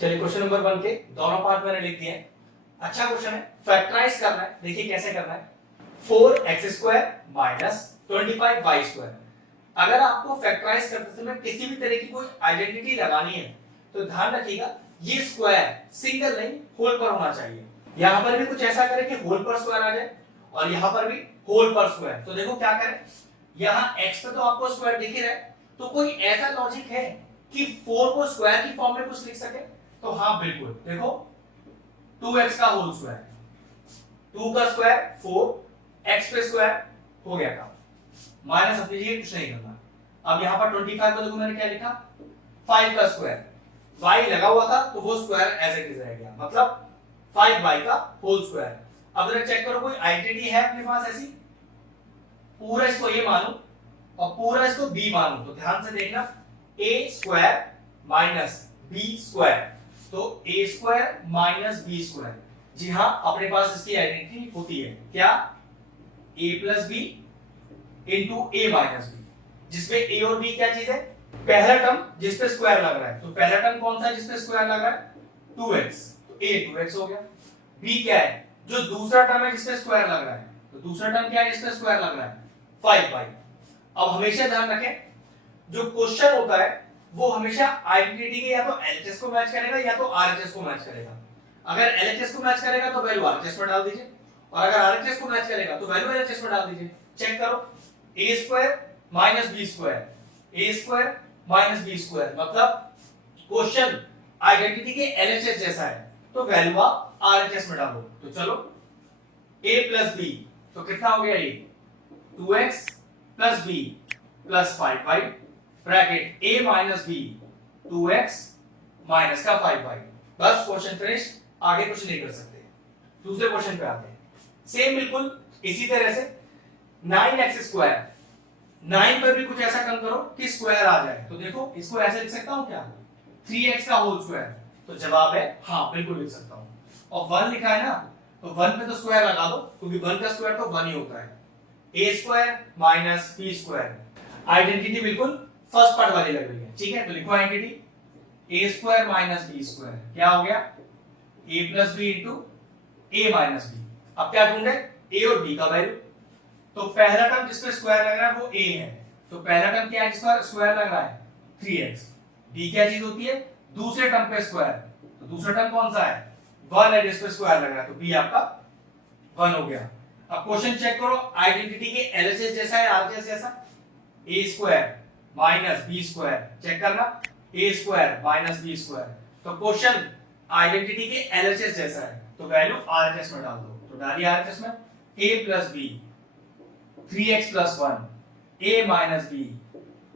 चलिए question number 1 के दोनों पार्ट मैंने लिख दिए हैं। अच्छा क्वेश्चन है, फैक्टराइज करना है। देखिए कैसे करना है। 4x² minus 25y²। अगर आपको फैक्टराइज करते समय किसी भी तरह की कोई आइडेंटिटी लगानी है तो ध्यान रखिएगा ये स्क्वायर सिंगल नहीं होल पर होना चाहिए। यहां पर भी कुछ ऐसा करें कि होल पर स्क्वायर आ जाए और यहां पर भी होल पर स्क्वायर। तो देखो क्या करें, यहां x पे तो आपको स्क्वायर दिख ही रहा है, तो कोई ऐसा लॉजिक है कि 4 को स्क्वायर की फॉर्म में कुछ लिख सके? तो हाँ बिल्कुल, देखो 2x का होल स्क्वायर, 2 का स्क्वायर 4, x पे स्क्वायर हो गया काम, माइनस अपनी जगह कुछ नहीं करना। अब यहां पर 25 को देखो मैंने क्या लिखा, 5 का स्क्वायर, y लगा हुआ था तो वो स्क्वायर एज इट इज रह गया, मतलब 5y का होल स्क्वायर। अब जरा चेक करो कोई आइडेंटिटी है अपने पास ऐसी, पूरा इसको a मानो और पूरा इसको b मानो, तो ध्यान से देखना a square minus b square, तो a square minus b square. जी हां, अपने पास इसकी आइडेंटिटी होती है क्या, a plus b into a minus b, जिसमें a और b क्या चीज है, पहला टर्म जिस पे स्क्वायर लग रहा है। तो पहला टर्म कौन सा है जिस पे स्क्वायर लग रहा है, 2x, तो a 2x हो गया। b क्या है, जो दूसरा टर्म है जिस पे स्क्वायर लग रहा है, तो दूसरा टर्म क्या है जिस पे स्क्वायर लग रहा है, 5y। अब हमेशा ध्यान रखें जो क्वेश्चन होता है वो हमेशा आइडेंटिटी के या तो एलएचएस को मैच करेगा या तो आरएचएस को मैच करेगा। अगर एलएचएस को मैच करेगा तो वैल्यू आरएचएस में डाल दीजिए, और अगर आरएचएस को मैच करेगा तो वैल्यू एलएचएस में डाल दीजिए। चेक करो, a square minus b square, a square minus b square, मतलब क्वेश्चन आइडेंटिटी के एलएचएस जैसा है, तो वैल्यू आप आरएचएस में डालो। तो चलो a प्लस b, तो कितना हो गया ये 2x plus b plus 5y, bracket a minus b 2x minus का 5y। बस क्वेश्चन फिनिश, आगे कुछ नहीं कर सकते। दूसरे क्वेश्चन पे आते हैं, सेम बिल्कुल इसी तरह से 9x स्क्वायर, 9 पर भी कुछ ऐसा कम करो कि स्क्वायर आ जाए। तो देखो इसको ऐसे लिख सकता हूं क्या, 3x का होल स्क्वायर, तो जवाब है हाँ बिल्कुल लिख सकता हूं। और 1 लिखा है ना, तो 1 पे तो स्क्वायर लगा दो क्योंकि 1 का स्क्वायर तो 1 ही होता है। a square minus b square, identity बिल्कुल फर्स्ट पार्ट वाली लग रही है, ठीक है। तो लिखो identity a square minus b square, क्या हो गया a plus b into a minus b। अब क्या ढूंढे, a और b का वैल्यू। तो पहला टर्म जिसपे स्क्वायर लग रहा है वो a है, तो पहला टर्म क्या है जिसका स्क्वायर लग रहा है 3x। b क्या चीज होती है, दूसरे टर्म पे स्क्वायर, तो दूसरा टर्म कौन सा है 1 है जिसपे स्क्वायर लग रहा है, तो b आपका 1 हो गया। अब क्वेश्चन चेक करो, आइडेंटिटी के एलएचएस जैसा है आरएचएस जैसा, a square minus b square, check करना a square minus b square, तो क्वेश्चन आइडेंटिटी के एलएचएस जैसा है, तो वैल्यू आरएचएस में डाल दो। तो डालिए आरएचएस में a plus b 3x plus 1 a minus b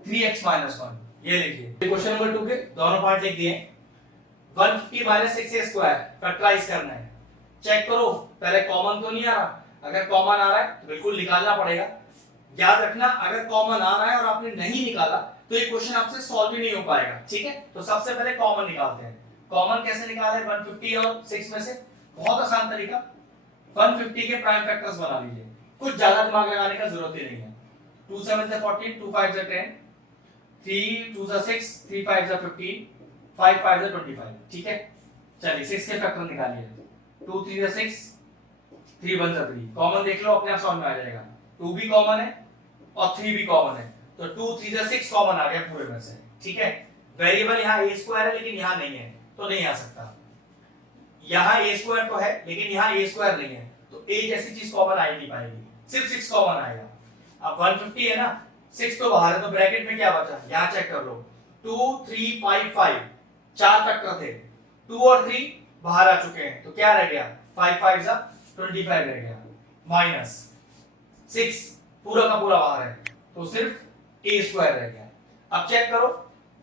3x minus 1, ये लिखिए। क्वेश्चन नंबर 2 के दोनों पार्ट लिख दिए। 150 माइनस 6a स्क्वायर फैक्टराइज करना है। चेक करो पहले कॉमन तो नहीं आ रहा, अगर कॉमन आ रहा है तो बिल्कुल निकालना पड़ेगा। याद रखना अगर कॉमन आ रहा है और आपने नहीं निकाला तो ये क्वेश्चन आपसे सॉल्व ही नहीं हो पाएगा, ठीक है। तो सबसे पहले कॉमन निकालते हैं। कॉमन कैसे निकाले 150 और 6 में से, बहुत आसान तरीका, 150 के प्राइम फैक्टर्स बना लीजिए, कुछ ज्यादा दिमाग लगाने का जरूरत ही नहीं है। 2 7 से 14, 2 5 से 10, 3 2 से 6, 3 5 से 15, 5 5 से 25, ठीक है। चलिए 6 के फैक्टर निकालिए, 2 3 से 6, 3 1 से 3, कॉमन देख लो अपने आप समझ में आ जाएगा। 2 भी कॉमन है और 3 भी कॉमन है, तो 2 3 से 6 कॉमन आ गया पूरे में से, ठीक है। वेरिएबल यहाँ a स्क्वायर है लेकिन यहाँ नहीं है, तो नहीं आ सकता। यहाँ a स्क्वायर तो है लेकिन यहाँ a स्क्वायर नहीं है, तो a जैसी चीज कॉमन आ ही नहीं पाएगी, सिर्फ 6 कॉमन आएगा। अब 150 है ना, 6 तो बाहर है, तो ब्रैकेट में क्या बचा, यहाँ चेक कर लो 2 3 5 5, 4 फैक्टर थे, 2 और 3 बाहर आ चुके हैं, तो क्या रह गया 5 5 जा 25 रह गया, माइनस 6 पूरा का पूरा बाहर है, तो सिर्फ a स्क्वायर रह गया। अब चेक करो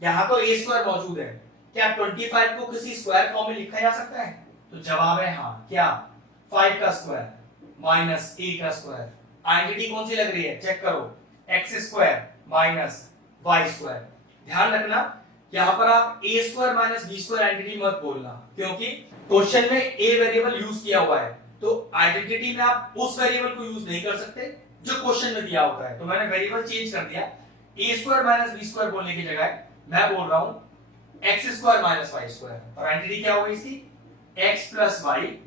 यहाँ तो a स्क्वायर मौजूद है, क्या 25 को किसी स्क्वायर फॉर्म में लिखा जा सकता है, तो जवाब है हाँ, क्या 5 का स्क्वायर माइनस a का स्क्वायर। आइडेंटिटी कौन सी लग रही है, चेक करो x square minus y square. ध्यान रखना यहाँ पर आप a square minus b square identity मत बोलना, क्योंकि क्वेश्चन में a वेरिएबल यूज किया हुआ है, तो आइडेंटिटी में आप उस वेरिएबल को यूज नहीं कर सकते जो क्वेश्चन में दिया होता है। तो मैंने वेरिएबल चेंज कर दिया, a square minus b square बोलने की जगह मैं बोल रहा हूं X square minus Y square, और आइडेंटिटी क्या होगी इसकी, X plus Y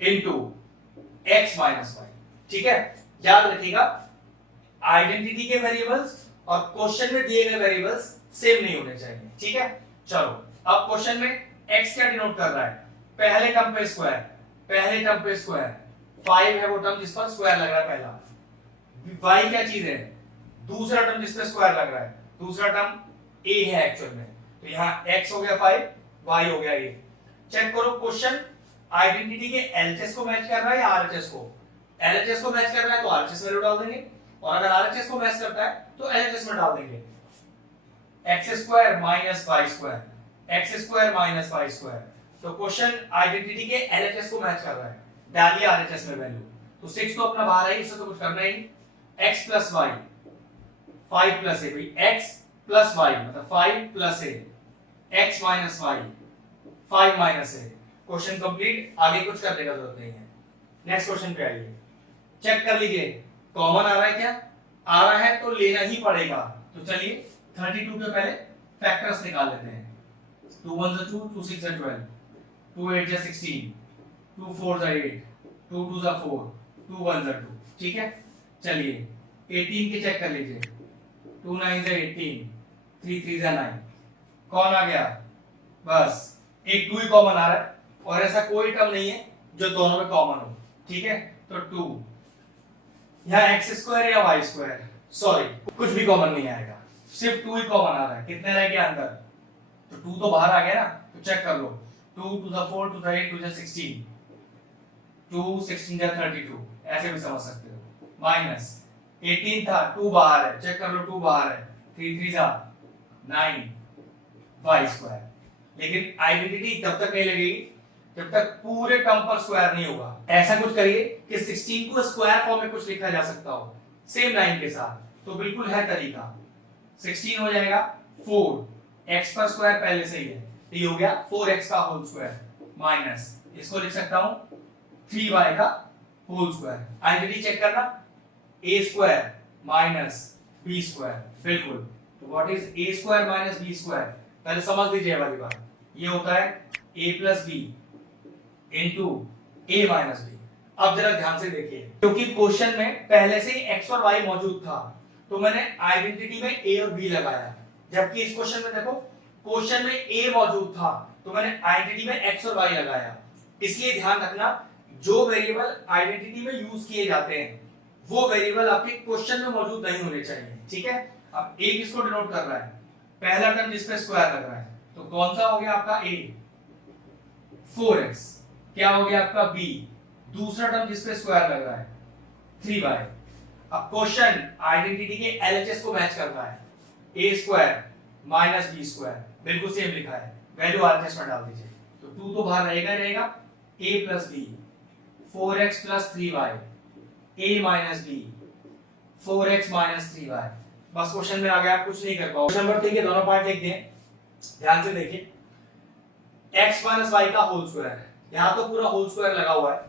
into X minus Y. ठीक है, याद रखिएगा आइडेंटिटी के वेरिएबल्स और क्वेश्चन में दिए गए वेरिएबल्स सेम नहीं होने चाहिए। ठीक है, चलो अब क्वेश्चन में x क्या डिनोट कर रहा है, पहले टर्म पे स्क्वायर, पहले टर्म पे स्क्वायर, 5 है वो टर्म जिस पर स्क्वायर लग रहा है पहला, y क्या चीज है, दूसरा टर्म जिस पे स्क्वायर लग रहा है, दूसरा टर्म a है एक्चुअल में, तो यहाँ x हो गया 5, y हो गया a। चेक करो क्वेश्चन आइडेंटिटी के एलएचएस को मैच कर रहा है या आरएचएस को, एलएचएस को मैच कर रहा है तो आरएचएस वैल्यू डाल देंगे, और अगर आरएचएस को मैच करता है तो एलएचएस में डाल देंगे। X square minus Y square, X square minus Y square, तो क्वेश्चन आइडेंटिटी के एलएचएस को मैच कर रहा है, डालिए आरएचएस में वैल्यू, तो 6 तो अपना बाहर है, इससे तो कुछ करना ही नहीं। x प्लस वाई, 5 प्लस ए, भाई x प्लस वाई मतलब 5 प्लस ए, x माइनस वाई 5 माइनस ए, क्वेश्चन कंप्लीट, आगे कुछ करने का जरूरत नहीं है। नेक्स्ट क्वेश्चन पे आइए, चेक कर लीजिए कॉमन आ रहा है क्या, आ रहा है तो लेना ही पड़ेगा, तो चलिए 32 के पहले फैक्टर्स निकाल लेते हैं। 2 1 2, 2 6 12, 2 8 16, 2 4 8, 2 2 4, 2 1 2, ठीक है। चलिए 18 के चेक कर लीजिए, 2 9 18, 3 3 9, कौन आ गया, बस एक 2 ही कॉमन आ रहा है, और ऐसा कोई टर्म नहीं है जो दोनों में कॉमन हो, ठीक है। तो 2 यहाँ एक्स स्क्वायर या वाई स्क्वायर, सॉरी कुछ भी कॉमन नहीं आएगा, सिर्फ 2 ही कॉमन आ रहा है, कितने रह गए अंदर, तो 2 तो बाहर आ गया ना, तो चेक कर लो, 2 2 4, 2 8, 2 16, 2 16 32, ऐसे भी समझ सकते हो, माइनस 18 था, 2 बाहर है, चेक कर लो 2 बाहर है, 3 3 9 वाई स्क्वायर। लेकिन आइडेंटिटी तब तक नहीं लगेगी जब तक पूरे टर्म पर स्क्वायर नहीं होगा। ऐसा कुछ करिए कि 16 को स्क्वायर फॉर्म में कुछ लिखा जा सकता हो सेम लाइन के साथ, तो बिल्कुल है तरीका। 16 हो जाएगा 4, x पर स्क्वायर पहले से ही है, तो ये हो गया 4x का होल स्क्वायर, माइनस इसको लिख सकता हूं 3y का होल स्क्वायर। आइडेंटिटी चेक करना, a square minus b square, बिल्कुल। तो what is a square minus b square, पहले समझ लीजिए वाली बात, ये होता है a plus b into a minus b। अब जरा ध्यान से देखिए, क्योंकि क्वेश्चन में पहले से ही x और y मौजूद था, तो मैंने आइडेंटिटी में a और b लगाया, जबकि इस क्वेश्चन में देखो क्वेश्चन में a मौजूद था, तो मैंने आइडेंटिटी में x और y लगाया। इसलिए ध्यान रखना, जो वेरिएबल आइडेंटिटी में यूज किए जाते हैं वो वेरिएबल आपके क्वेश्चन में मौजूद नहीं होने चाहिए, ठीक है। अब a किसको डिनोट कर रहा है, पहला टर्म जिस पे स्क्वायर लग रहा है, तो कौन सा हो गया आपका a, 4x, क्या हो गया आपका b, दूसरा टर्म जिस पे स्क्वायर लग रहा है 3y। अब क्वेश्चन आइडेंटिटी के एलएचएस को मैच कर रहा है, a square minus b square, बिल्कुल सेम लिखा है, वैल्यू आरएचएस में डाल दीजिए, तो 2 तो बाहर रहेगा ही रहेगा, a plus b, 4x plus 3y, a minus b, 4x minus 3y। बस क्वेश्चन में आ गया, आप कुछ नहीं कर पाओगे। क्वेश्चन नंबर 3 के दोनों पार्ट लिख दिए, ध्यान से देखिए, x माइनस y का होल स्क्वायर, यहाँ तो पूरा होल स्क्वायर लगा हुआ है,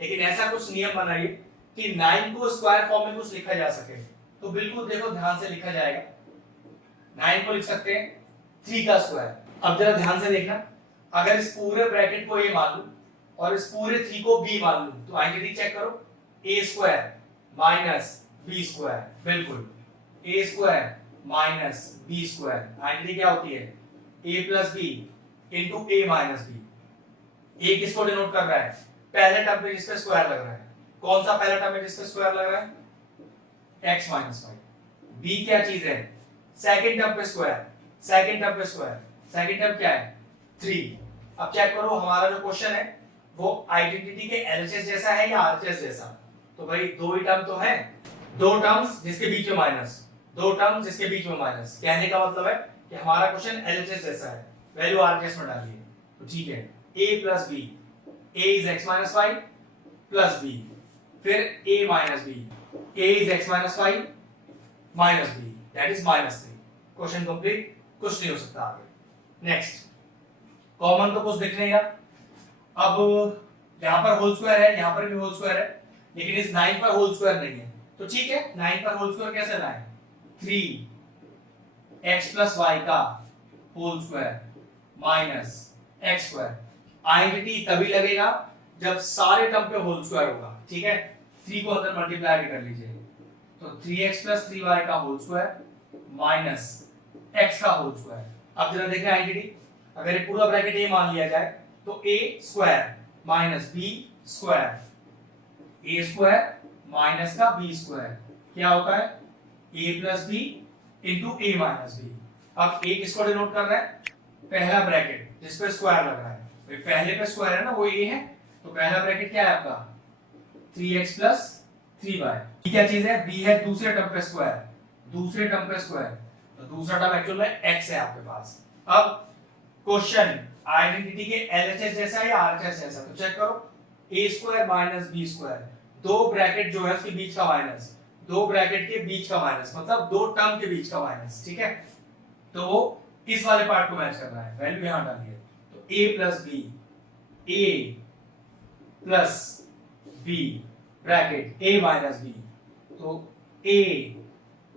लेकिन ऐसा कुछ नियम बनाइए कि 9 को स्क्वायर फॉर्म में कुछ लिखा जा सके, तो बिल्कुल देखो ध्यान से लिखा जाएगा। 9 को लिख सकते हैं 3 का स्क्वायर। अब जरा ध्यान से देखना, अगर इस पूरे ब्रैकेट को a मान लूं और इस पूरे 3 को b मान लूं, तो आइडेंटिटी चेक करो, a square minus b square, बिल्कुल a square minus b square, identity क्या होती है, a plus b into a minus b। a किसको डिनोट कर रहा है, पहले टर्म पे जिस पे स्क्वायर लग रहा है, कौन सा पहला टर्म है जिस पे स्क्वायर लग रहा है, x माइनस वाई। b क्या चीज है, सेकंड टर्म पे स्क्वायर, सेकंड टर्म पे स्क्वायर, सेकंड टर्म क्या है 3। अब चेक करो हमारा जो क्वेश्चन है वो आइडेंटिटी के एलएचएस जैसा है या आरएचएस जैसा, तो भाई दो ही टर्म तो है, दो टर्म्स जिसके बीच में माइनस, दो टर्म्स जिसके बीच में माइनस, कहने का मतलब है कि हमारा क्वेश्चन एलएचएस जैसा है, वैल्यू आरएचएस में डालिए, तो ठीक है a plus b, a is x minus 5 plus b, फिर a minus b, a is x minus 5 minus b, that is minus 3। Question complete, कुछ नहीं हो सकता आगे। नेक्स्ट, कॉमन तो कुछ दिख नहीं रहा, अब यहाँ पर होल स्क्वायर है, यहाँ पर भी होल स्क्वायर है, लेकिन इस 9 पर होल स्क्वायर नहीं है, तो ठीक है 9 पर होल स्क्वायर कैसे लाएं, 3 x प्लस y का whole square minus X square. Identity तभी लगेगा जब सारे टर्म पे होल स्क्वायर होगा, ठीक है। 3 को अंदर मल्टीप्लाई कर लीजिए, तो 3x प्लस 3y का होल स्क्वायर माइनस x का होल स्क्वायर। अब जरा देखें आइडेंटिटी, अगर ये पूरा ब्रैकेट a मान लिया जाए तो a square minus b square, a square minus का b स्क्वायर क्या होता है a plus b into a minus b। अब a किसको डिनोट कर रहा है, पहला ब्रैकेट जिस पे स्क्वायर लग रहा है, भाई पहले पे स्क्वायर है ना, वो a है, तो पहला ब्रैकेट क्या है आपका 3x प्लस 3y। ये क्या चीज है, b है दूसरे टर्म पे स्क्वायर, दूसरे टर्म पे स्क्वायर, तो दूसरा टर्म एक्चुअल में x है आपके पास। अब क्वेश्चन आइडेंटिटी के एलएचएस जैसा है या आरएचएस जैसा, तो चेक करो a square minus b square, दो ब्रैकेट जो है उसके बीच का माइनस, दो ब्रैकेट के बीच का माइनस, मतलब दो टर्म के बीच का माइनस, ठीक है। तो वो इस वाले पार्ट को मैच कर रहा है, वैल्यू यहां डालिए, तो a plus b, a plus b bracket a minus b, तो a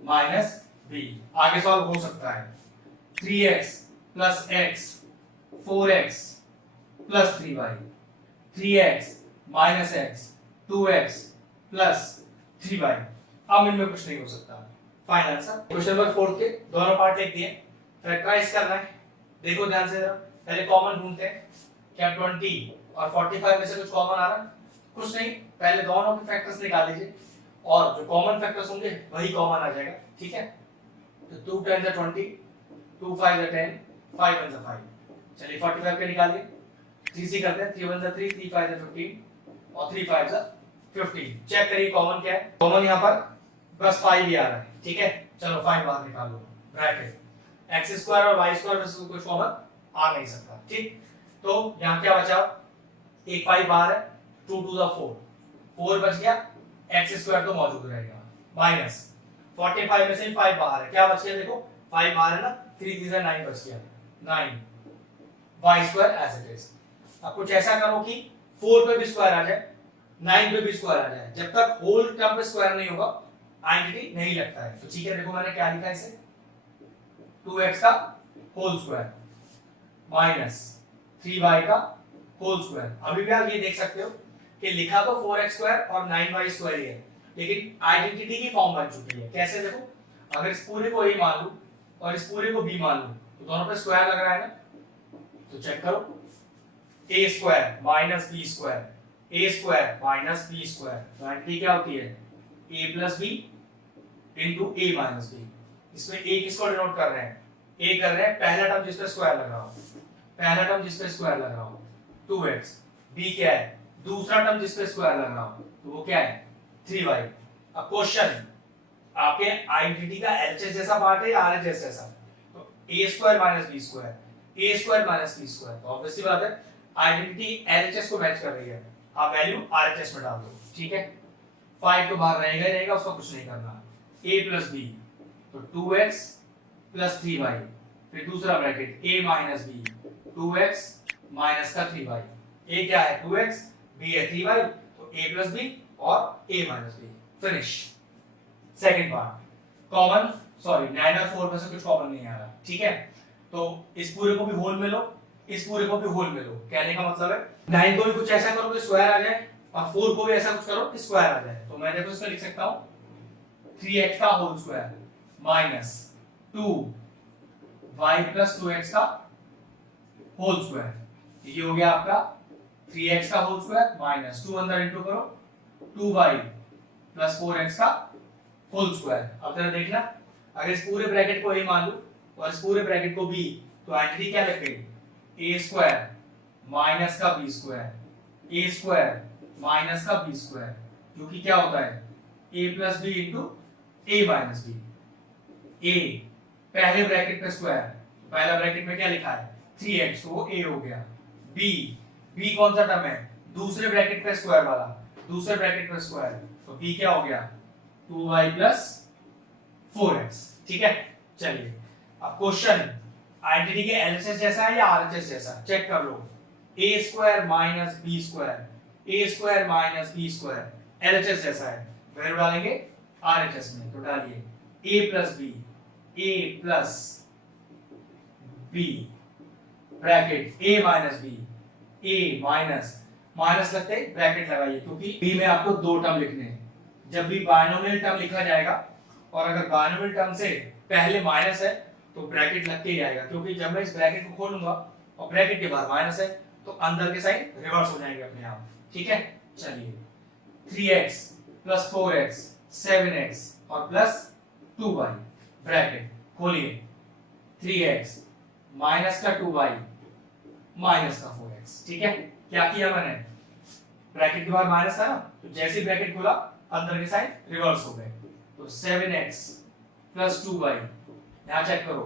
माइनस b। आगे सॉल्व हो सकता है 3x plus x 4x plus 3y, 3x minus x 2x plus 3y। अब इनमें कुछ नहीं हो सकता। फाइनल आंसर क्वेश्चन नंबर 4 के दोनों पार्ट लिख दिए, फैक्टराइज करना है। देखो ध्यान से जरा, पहले कॉमन ढूंढते हैं, क्या 20 और 45 में से कुछ कॉमन आ रहा है, कुछ नहीं, पहले दोनों के फैक्टर्स निकाल लीजिए और जो कॉमन फैक्टर्स होंगे वही कॉमन आ जाएगा, ठीक है। तो 2 10 20, 2 5 10, 5 1 5। चलिए 45 के निकालिए, 3 से करते हैं, 3 1 3, 3 5 15 और 3 5 15। चेक करिए कॉमन क्या है, कॉमन यहां पर बस 5 ही आ रहा है, ठीक है। चलो 5 बाहर निकाल लो, ब्रैकेट x स्क्वायर और y स्क्वायर में से कुछ कॉमन आ नहीं सकता, ठीक। तो यहां क्या बचा, एक 5 बाहर है, 2 2 4, 4 बच गया, x स्क्वायर तो मौजूद रहेगा, माइनस 45 में से 5 बाहर है, क्या बच गया देखो, 5 बाहर है ना, 3 3 9 बच गया, 9 y square as it is. अब कुछ ऐसा करो कि 4 पे भी स्क्वायर आ जाए, 9 पे भी स्क्वायर आ जाए, जब तक होल टर्म पे स्क्वायर नहीं होगा आइडेंटिटी नहीं लगता है। तो ठीक है, देखो मैंने क्या लिखा इसे, 2x का होल स्क्वायर माइनस 3y का होल स्क्वायर। अभी भी आप ये देख सकते हो कि लिखा तो 4x स्क्वायर और 9y स्क्वायर ही है, लेकिन आइडेंटिटी की फॉर्म बन चुकी है। कैसे देखो, अगर इस पूरे को a मान लूं और इस पूरे को b मान लूं, तो दोनों पे स्क्वायर लग रहा है ना, तो चेक करो, a square minus b square, a square minus b square, तो आइडेंटिटी क्या होती है a plus b into a minus b। इसमें a किसको डिनोट कर रहे हैं, a कर रहे हैं पहला टर्म जिस पे स्क्वायर लग रहा हो, पहला टर्म जिस पे स्क्वायर लग रहा हो 2x, b क्या है दूसरा टर्म जिस पे स्क्वायर लग रहा हो, तो वो क्या है 3y। अब क्वेश्चन आपके आइडेंटिटी का एलएचएस जैसा पार्ट है या आरएचएस जैसा, तो a square minus b square, a square minus b square, तो ऑब्वियसली बात है आइडेंटिटी एलएचएस को मैच कर रही है, आप वैल्यू आरएचएस में डाल दो, ठीक है। 5 तो बाहर रहेगा ही रहेगा, उसका कुछ नहीं करना, a प्लस b, तो 2x प्लस 3y, फिर दूसरा bracket a minus b, 2x minus का 3y, a क्या है 2x, b है 3y, तो a प्लस b और a minus b, finish. Second part common, sorry 9 और 4 में से कुछ कॉमन नहीं आ रहा, ठीक है। तो इस पूरे को भी होल में लो, इस पूरे को भी होल में लो, कहने का मतलब है 9 को भी कुछ ऐसा करो कि स्क्वायर आ जाए और 4 को भी ऐसा कुछ करो कि स्क्वायर आ जाए। तो मैं देखो इसमें लिख सकता हूं 3x का whole square minus 2y plus 2x का होल स्क्वायर, ये हो गया आपका 3x का होल स्क्वायर माइनस 2 अंदर इंटू करो 2y प्लस 4x का होल स्क्वायर। अब जरा देखना, अगर इस पूरे ब्रैकेट को a मान लूं और इस पूरे ब्रैकेट को b, तो आइडेंटिटी क्या लग गई a स्क्वायर माइनस का b square, a square minus का b स्क्वायर, जो कि क्या होता है a plus b into a minus b। a पहले ब्रैकेट पे स्क्वायर, पहला ब्रैकेट में क्या लिखा है 3x, तो वो a हो गया। b कौन सा टर्म है दूसरे ब्रैकेट पे स्क्वायर वाला, दूसरे ब्रैकेट पे स्क्वायर, तो b क्या हो गया 2y प्लस 4x, ठीक है। चलिए अब क्वेश्चन आइडेंटिटी के एलएचएस जैसा है या आरएचएस जैसा, चेक कर लो, a square minus b square, a square minus b square LHS जैसा है, वैल्यू डालेंगे आरएचएस में, तो डालिए a plus b, a plus B bracket A minus B, A minus minus लगते ही ब्रैकेट लगाइए, क्योंकि बी में आपको दो टर्म लिखने हैं। जब भी बायनोमियल टर्म लिखा जाएगा और अगर बायनोमियल टर्म से पहले माइनस है तो ब्रैकेट लग के ही आएगा, क्योंकि जब मैं इस ब्रैकेट को खोलूंगा और ब्रैकेट के बाहर माइनस है तो अंदर के साइन रिवर्स हो जाएंगे अपने आप। ठीक है, चलिए 3x प्लस 4x 7x और प्लस 2y ब्रैकेट खोलिए, 3x माइनस का 2y माइनस का 4x। ठीक है, क्या किया मैंने, ब्रैकेट के बाहर माइनस था ना, तो जैसे ब्रैकेट खोला अंदर के साइन रिवर्स हो गए, तो 7x प्लस 2y, यहां चेक करो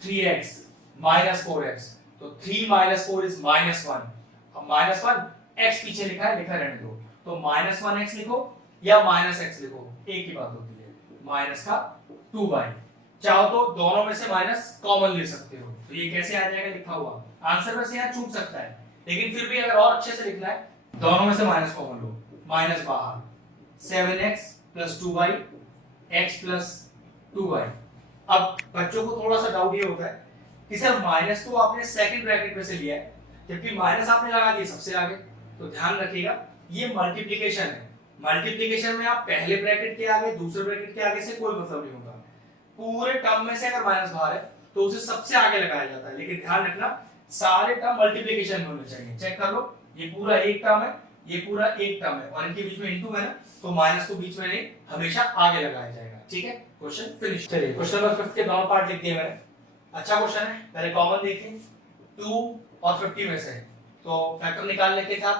3x माइनस 4x, तो 3 माइनस 4 इज माइनस 1। अब माइनस 1 x पीछे लिखा है, लिखा रहने दो, तो माइनस 1x लिखो या माइनस x लिखो, एक ही बात होती है, माइनस का 2y। चाहो तो दोनों में से माइनस कॉमन ले सकते हो, तो ये कैसे आ जाएगा लिखा हुआ, आंसर वैसे यहाँ छूट सकता है, लेकिन फिर भी अगर और अच्छे से लिखना है दोनों में से माइनस कॉमन लो, माइनस बाहर 7x plus 2y x plus 2y। अब बच्चों को थोड़ा सा डाउट ये होता है कि सर माइनस तो आपने सेकंड ब्रैकेट में से लिया है, जबकि माइनस आपने लगा दिया सबसे आगे, तो ध्यान रखिएगा ये मल्टीप्लिकेशन है, मल्टीप्लिकेशन में आप पहले ब्रैकेट के आगे दूसरे ब्रैकेट के आगे से कोई मतलब नहीं होगा, पूरे टर्म में से अगर माइनस बाहर है तो उसे सबसे आगे लगाया जाता है, लेकिन ध्यान रखना सारे टर्म मल्टीप्लिकेशन में होने चाहिए। चेक कर लो, ये पूरा एक टर्म है, ये पूरा एक टर्म है और इनके बीच में इनटू है ना, तो माइनस को बीच में नहीं, हमेशा आगे लगाया जाएगा। ठीक है, क्वेश्चन फिनिश। चलिए क्वेश्चन नंबर 5 के दोनों पार्ट लिख दिए मैंने, अच्छा क्वेश्चन है। पहले कॉमन देखिए, 2 और 50 में से तो फैक्टर निकालने के साथ,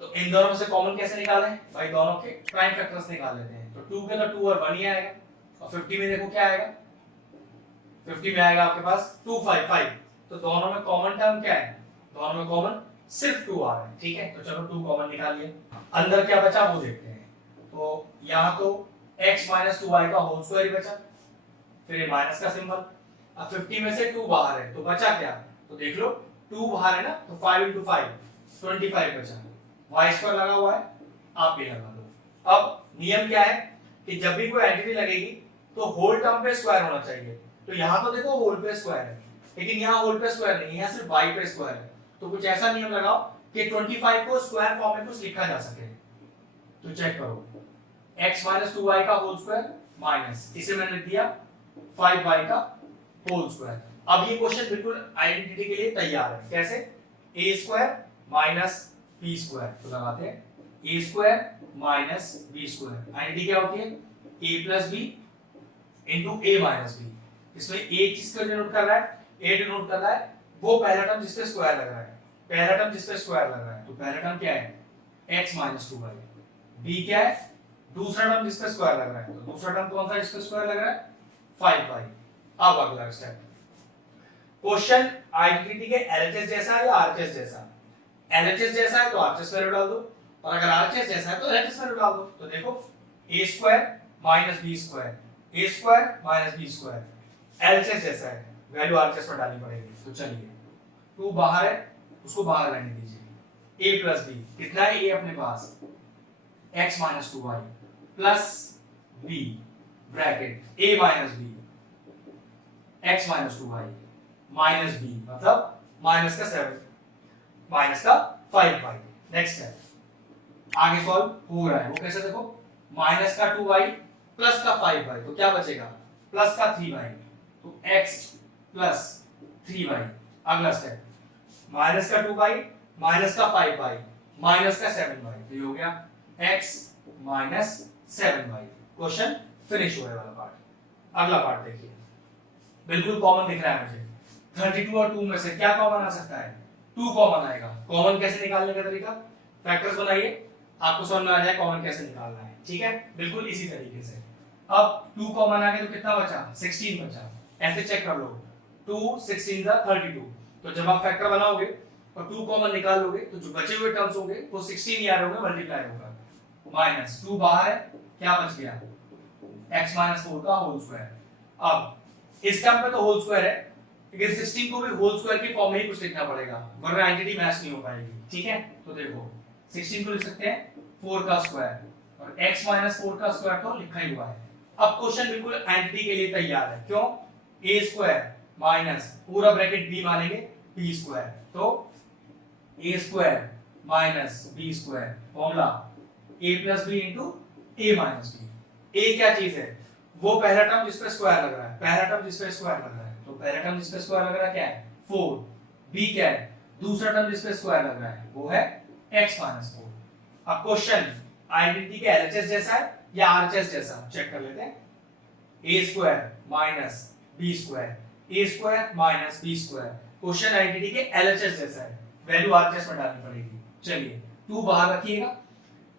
तो इन दोनों में से कॉमन कैसे निकालें भाई, दोनों के प्राइम फैक्टर्स निकाल लेते हैं, तो 2 के अंदर 2 और 1 ही आएगा, और 50 में देखो क्या आएगा, 50 में आएगा आपके पास 2 5 5, तो दोनों में कॉमन टर्म क्या है, दोनों में कॉमन सिर्फ 2 आ रहा है। ठीक है, तो चलो 2 कॉमन निकालिए, अंदर क्या बचा वो देखते हैं, तो यहाँ तो x माइनस 2y का होल स्क्वायर ही बचा, फिर माइनस का सिंबल, अब 50 में से 2 बाहर है तो बचा क्या, तो देख लो 2 बाहर है ना, तो 5 into 5 25 बचा, y स्क्वायर लगा हुआ है, आप भी लगा दो। अब नियम क्या है कि जब भी कोई एंटिटी लगेगी तो होल टर्म पे स्क्वायर होना चाहिए, तो यहाँ तो देखो होल पे स्क्वायर है, लेकिन यहाँ होल पे स्क्वायर नहीं है, यहाँ सिर्फ y पे स्क्वायर है, तो कुछ ऐसा नियम लगाओ कि 25 को स्क्वायर फॉर्म में कुछ लिखा जा सके, तो चेक करो x माइनस 2y का होल स्क्वायर माइनस, इसे मैंने लिख दिया 5y का होल स्क्वायर। अब ये क्वेश्चन बिल्कुल आइडेंटिटी के लिए तैयार है, कैसे, a square minus b square, तो लगाते हैं a square minus b square, identity क्या होती है a plus b into a minus b, इसमें a किसको डिनोट कर रहा है, a डिनोट कर रहा है वो पहला टर्म जिस पे स्क्वायर लग रहा है, पहला टर्म जिस पे स्क्वायर लग रहा है, तो पहला टर्म क्या है x माइनस 2y, b क्या है दूसरा टर्म जिस पे स्क्वायर लग रहा है, तो दूसरा टर्म कौन सा जिस पे स्क्वायर लग रहा है 5y। अब अगला स्टेप, क्वेश्चन आइडेंटिटी के एलएचएस जैसा है या आरएचएस जैसा, एलएचएस जैसा है तो आरएचएस वैल्यू डाल दो, और अगर आरएचएस जैसा है तो एलएचएस वैल्यू डाल दो, तो देखो a square minus b square, a square minus b square, LHS जैसा है, वैल्यू आरएचएस में डालनी पड़ेगी, तो चलिए 2 बाहर है उसको बाहर रहने दीजिए, a प्लस b, कितना है a अपने पास x minus 2y plus b bracket a minus b x minus 2y minus b, मतलब माइनस का 7 माइनस का 5y। नेक्स्ट है, आगे सॉल्व हो रहा है वो कैसे, देखो माइनस का 2y प्लस का 5y, तो क्या बचेगा प्लस का 3y, तो x प्लस 3y। अगला स्टेप, माइनस का 2y माइनस का 5y माइनस का 7y, तो ये हो गया x minus 7y। Question finish हुआ वाला पार्ट। अगला पार्ट देखिए, बिल्कुल कॉमन दिख रहा है मुझे, 32 और 2 में से क्या कॉमन आ सकता है, 2 कॉमन आएगा। कॉमन कैसे निकालने का तरीका, फैक्टर्स बनाइए, आपको समझ में आ जाए कॉमन कैसे निकालना है। ठीक है, बिल्कुल इसी तरीके से। अब 2 कॉमन आ गया तो कितना बचा, 16 बचा, ऐसे चेक कर लो, 2 16 जा 32, तो जब आप फैक्टर बनाओगे और 2 कॉमन निकाल लोगे तो जो बचे हुए टर्म्स होंगे वो 16 याद होंगे, मल्टीप्लाई होगा, माइनस 2 बाहर है, क्या बच गया x माइनस 4 का होल स्क्वायर। अब इस टर्म पे तो होल स्क्वायर है, लेकिन 16 को भी होल स्क्वायर की फॉर्म में ही कुछ लिखना पड़ेगा, वरना आइडेंटिटी मैच नहीं हो पाएगी। ठीक है, तो देखो 16 को लिख सकते हैं 4 का स्क्वायर और x माइनस 4 का स्क्वायर तो लिखा ही हुआ है। अब क्वेश्चन बिल्कुल आइडेंटिटी के लिए तैयार है, क्यों, a स्क्वायर माइनस पूरा ब्रैकेट बी मानेंगे बी स्क्वायर, तो a square minus b square formula a plus b into a minus B. A क्या चीज है, वो पहला टर्म जिस पे स्क्वायर लग रहा है, पहला टर्म जिस पे स्क्वायर लग रहा है, तो पहला टर्म जिस पे स्क्वायर लग रहा है क्या है 4, बी क्या है दूसरा टर्म जिस पे स्क्वायर लग रहा है वो है x माइनस 4। अब क्वेश्चन आइडेंटिटी के एलएचएस जैसा है या आरएचएस जैसा, चेक कर लेते हैं। A square minus b square, a square minus b square, question identity के एलएचएस जैसा है, वैल्यू आरएचएस में डालनी पड़ेगी। चलिए 2 बाहर रखिएगा,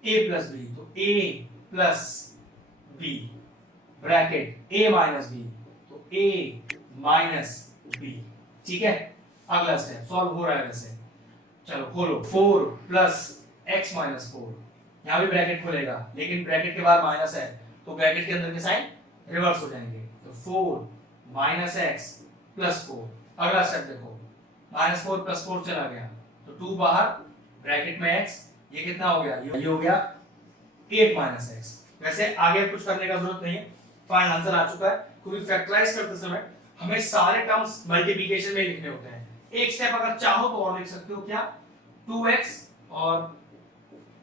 a प्लस बी, तो a plus B bracket a minus B, तो a माइनस बी। ठीक है, अगला स्टेप सॉल्व हो रहा है वैसे, चलो खोलो 4 प्लस x माइनस 4, यहाँ भी ब्रैकेट खुलेगा लेकिन ब्रैकेट के बाद माइनस है तो ब्रैकेट के अंदर के साइन रिवर्स हो जाएंगे, तो 4 माइनस एक्स प्लस 4। अगला स्टेप देखो, माइनस 4 प्लस 4 चला गया तो 2 बाहर, ब्रैकेट में x, ये कितना हो गया, ये हो गया 8 माइनस एक्स। वैसे आगे कुछ करने का जरूरत नहीं है, फाइनल आंसर आ चुका है, क्योंकि फैक्टराइज करते समय हमें सारे टर्म्स मल्टीप्लिकेशन में लिखने होते हैं। एक स्टेप अगर चाहो तो और लिख सकते हो, क्या 2x और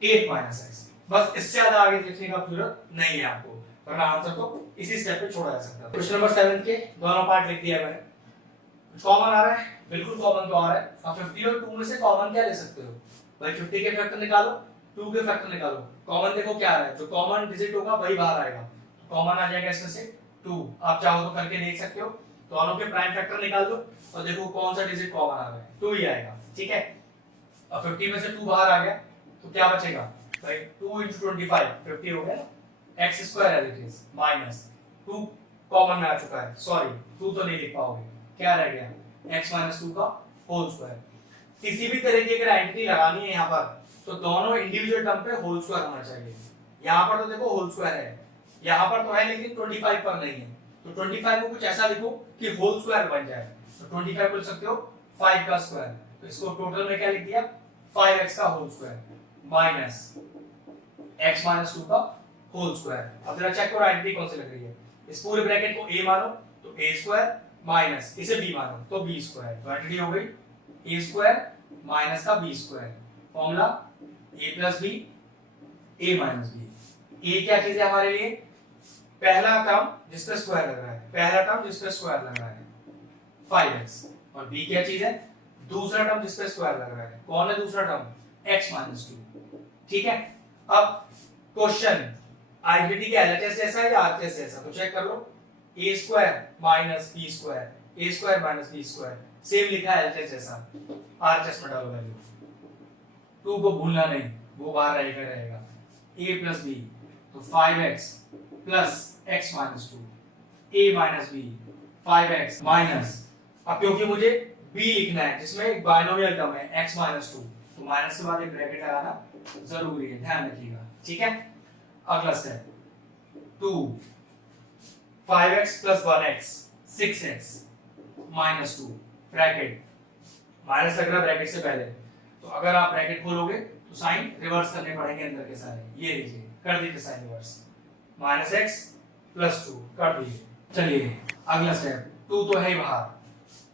8 माइनस एक्स, बस इससे ज्यादा आगे लिखने का जरूरत नहीं है आपको, वरना आंसर तो इसी स्टेप पे छोड़ा जा सकता है। क्वेश्चन नंबर 7 के दोनों पार्ट लिख दिया है मैंने, कॉमन आ रहा है, बिल्कुल कॉमन तो आ रहा है। अब 50 और 2 में से कॉमन क्या ले सकते हो भाई, 50 के फैक्टर निकालो, 2 के फैक्टर निकालो, कॉमन देखो क्या आ रहा है, जो कॉमन डिजिट होगा वही बाहर आएगा, तो कॉमन आ जाएगा इसमें से 2। आप चाहो तो करके देख सकते हो, दोनों के प्राइम फैक्टर निकाल दो और देखो कौन सा डिजिट कॉमन आ रहा है, 2 ही आएगा। ठीक है, अब 50 में से 2 बाहर आ गया तो क्या बचेगा भाई, 2 × 25 50 हो गया ना, x square as it is minus 2 common में आ चुका है, सॉरी 2 तो नहीं लिख पाओगे, क्या रह गया x माइनस 2 का होल स्क्वायर। किसी भी तरह की अगर आइडेंटिटी लगानी है यहाँ पर तो दोनों इंडिविजुअल टर्म पे होल स्क्वायर होना चाहिए। यहाँ पर तो देखो होल स्क्वायर है, यहाँ पर तो है लेकिन 25 पर नहीं है, तो 25 को कुछ ऐसा लिखो कि होल स्क्वायर बन जाए, तो 25 बोल सकते हो 5 का स्क्वायर, तो इसको टोटल में क्या लिख दिया 5x का whole square minus x minus 2 का होल स्क्वायर। अब जरा चेक करो आइडेंटिटी कौन सी लग रही है, इस पूरे ब्रैकेट को a मानो तो a स्क्वायर माइनस इसे b मानो तो b स्क्वायर, तो आइडेंटिटी हो गई a स्क्वायर माइनस का b square, formula a plus b a minus b। a क्या चीज है हमारे लिए, पहला टर्म जिस पे स्क्वायर लग रहा है, पहला टर्म जिस पे स्क्वायर लग रहा है 5x, और b क्या चीज है दूसरा टर्म जिस पे स्क्वायर लग रहा है, कौन है दूसरा टर्म x माइनस 2। ठीक है, अब क्वेश्चन आइडेंटिटी के एलएचएस जैसा है या आरएचएस जैसा, तो चेक कर लो, a square minus b square, a square minus b square, same लिखा है एलएचएस जैसा, आरएचएस में डालो वैल्यू, 2 को भूलना नहीं, वो बाहर रहेगा a प्लस b, तो 5x plus x minus 2 a minus b 5x minus, अब क्योंकि मुझे b लिखना है जिसमें एक बाइनोमियल टर्म है x माइनस 2, तो माइनस के बाद एक ब्रैकेट लगाना जरूरी है, ध्यान रखिएगा। ठीक है, अगला step 2 5x plus 1x 6x minus 2 bracket, minus लग रहा ब्रैकेट से पहले, तो अगर आप ब्रैकेट खोलोगे तो साइन रिवर्स करने पड़ेंगे अंदर के सारे, ये लीजिए कर दीजिए sign reverse, minus x plus 2 कर दीजिए। चलिए अगला स्टेप, 2 तो है ही बाहर,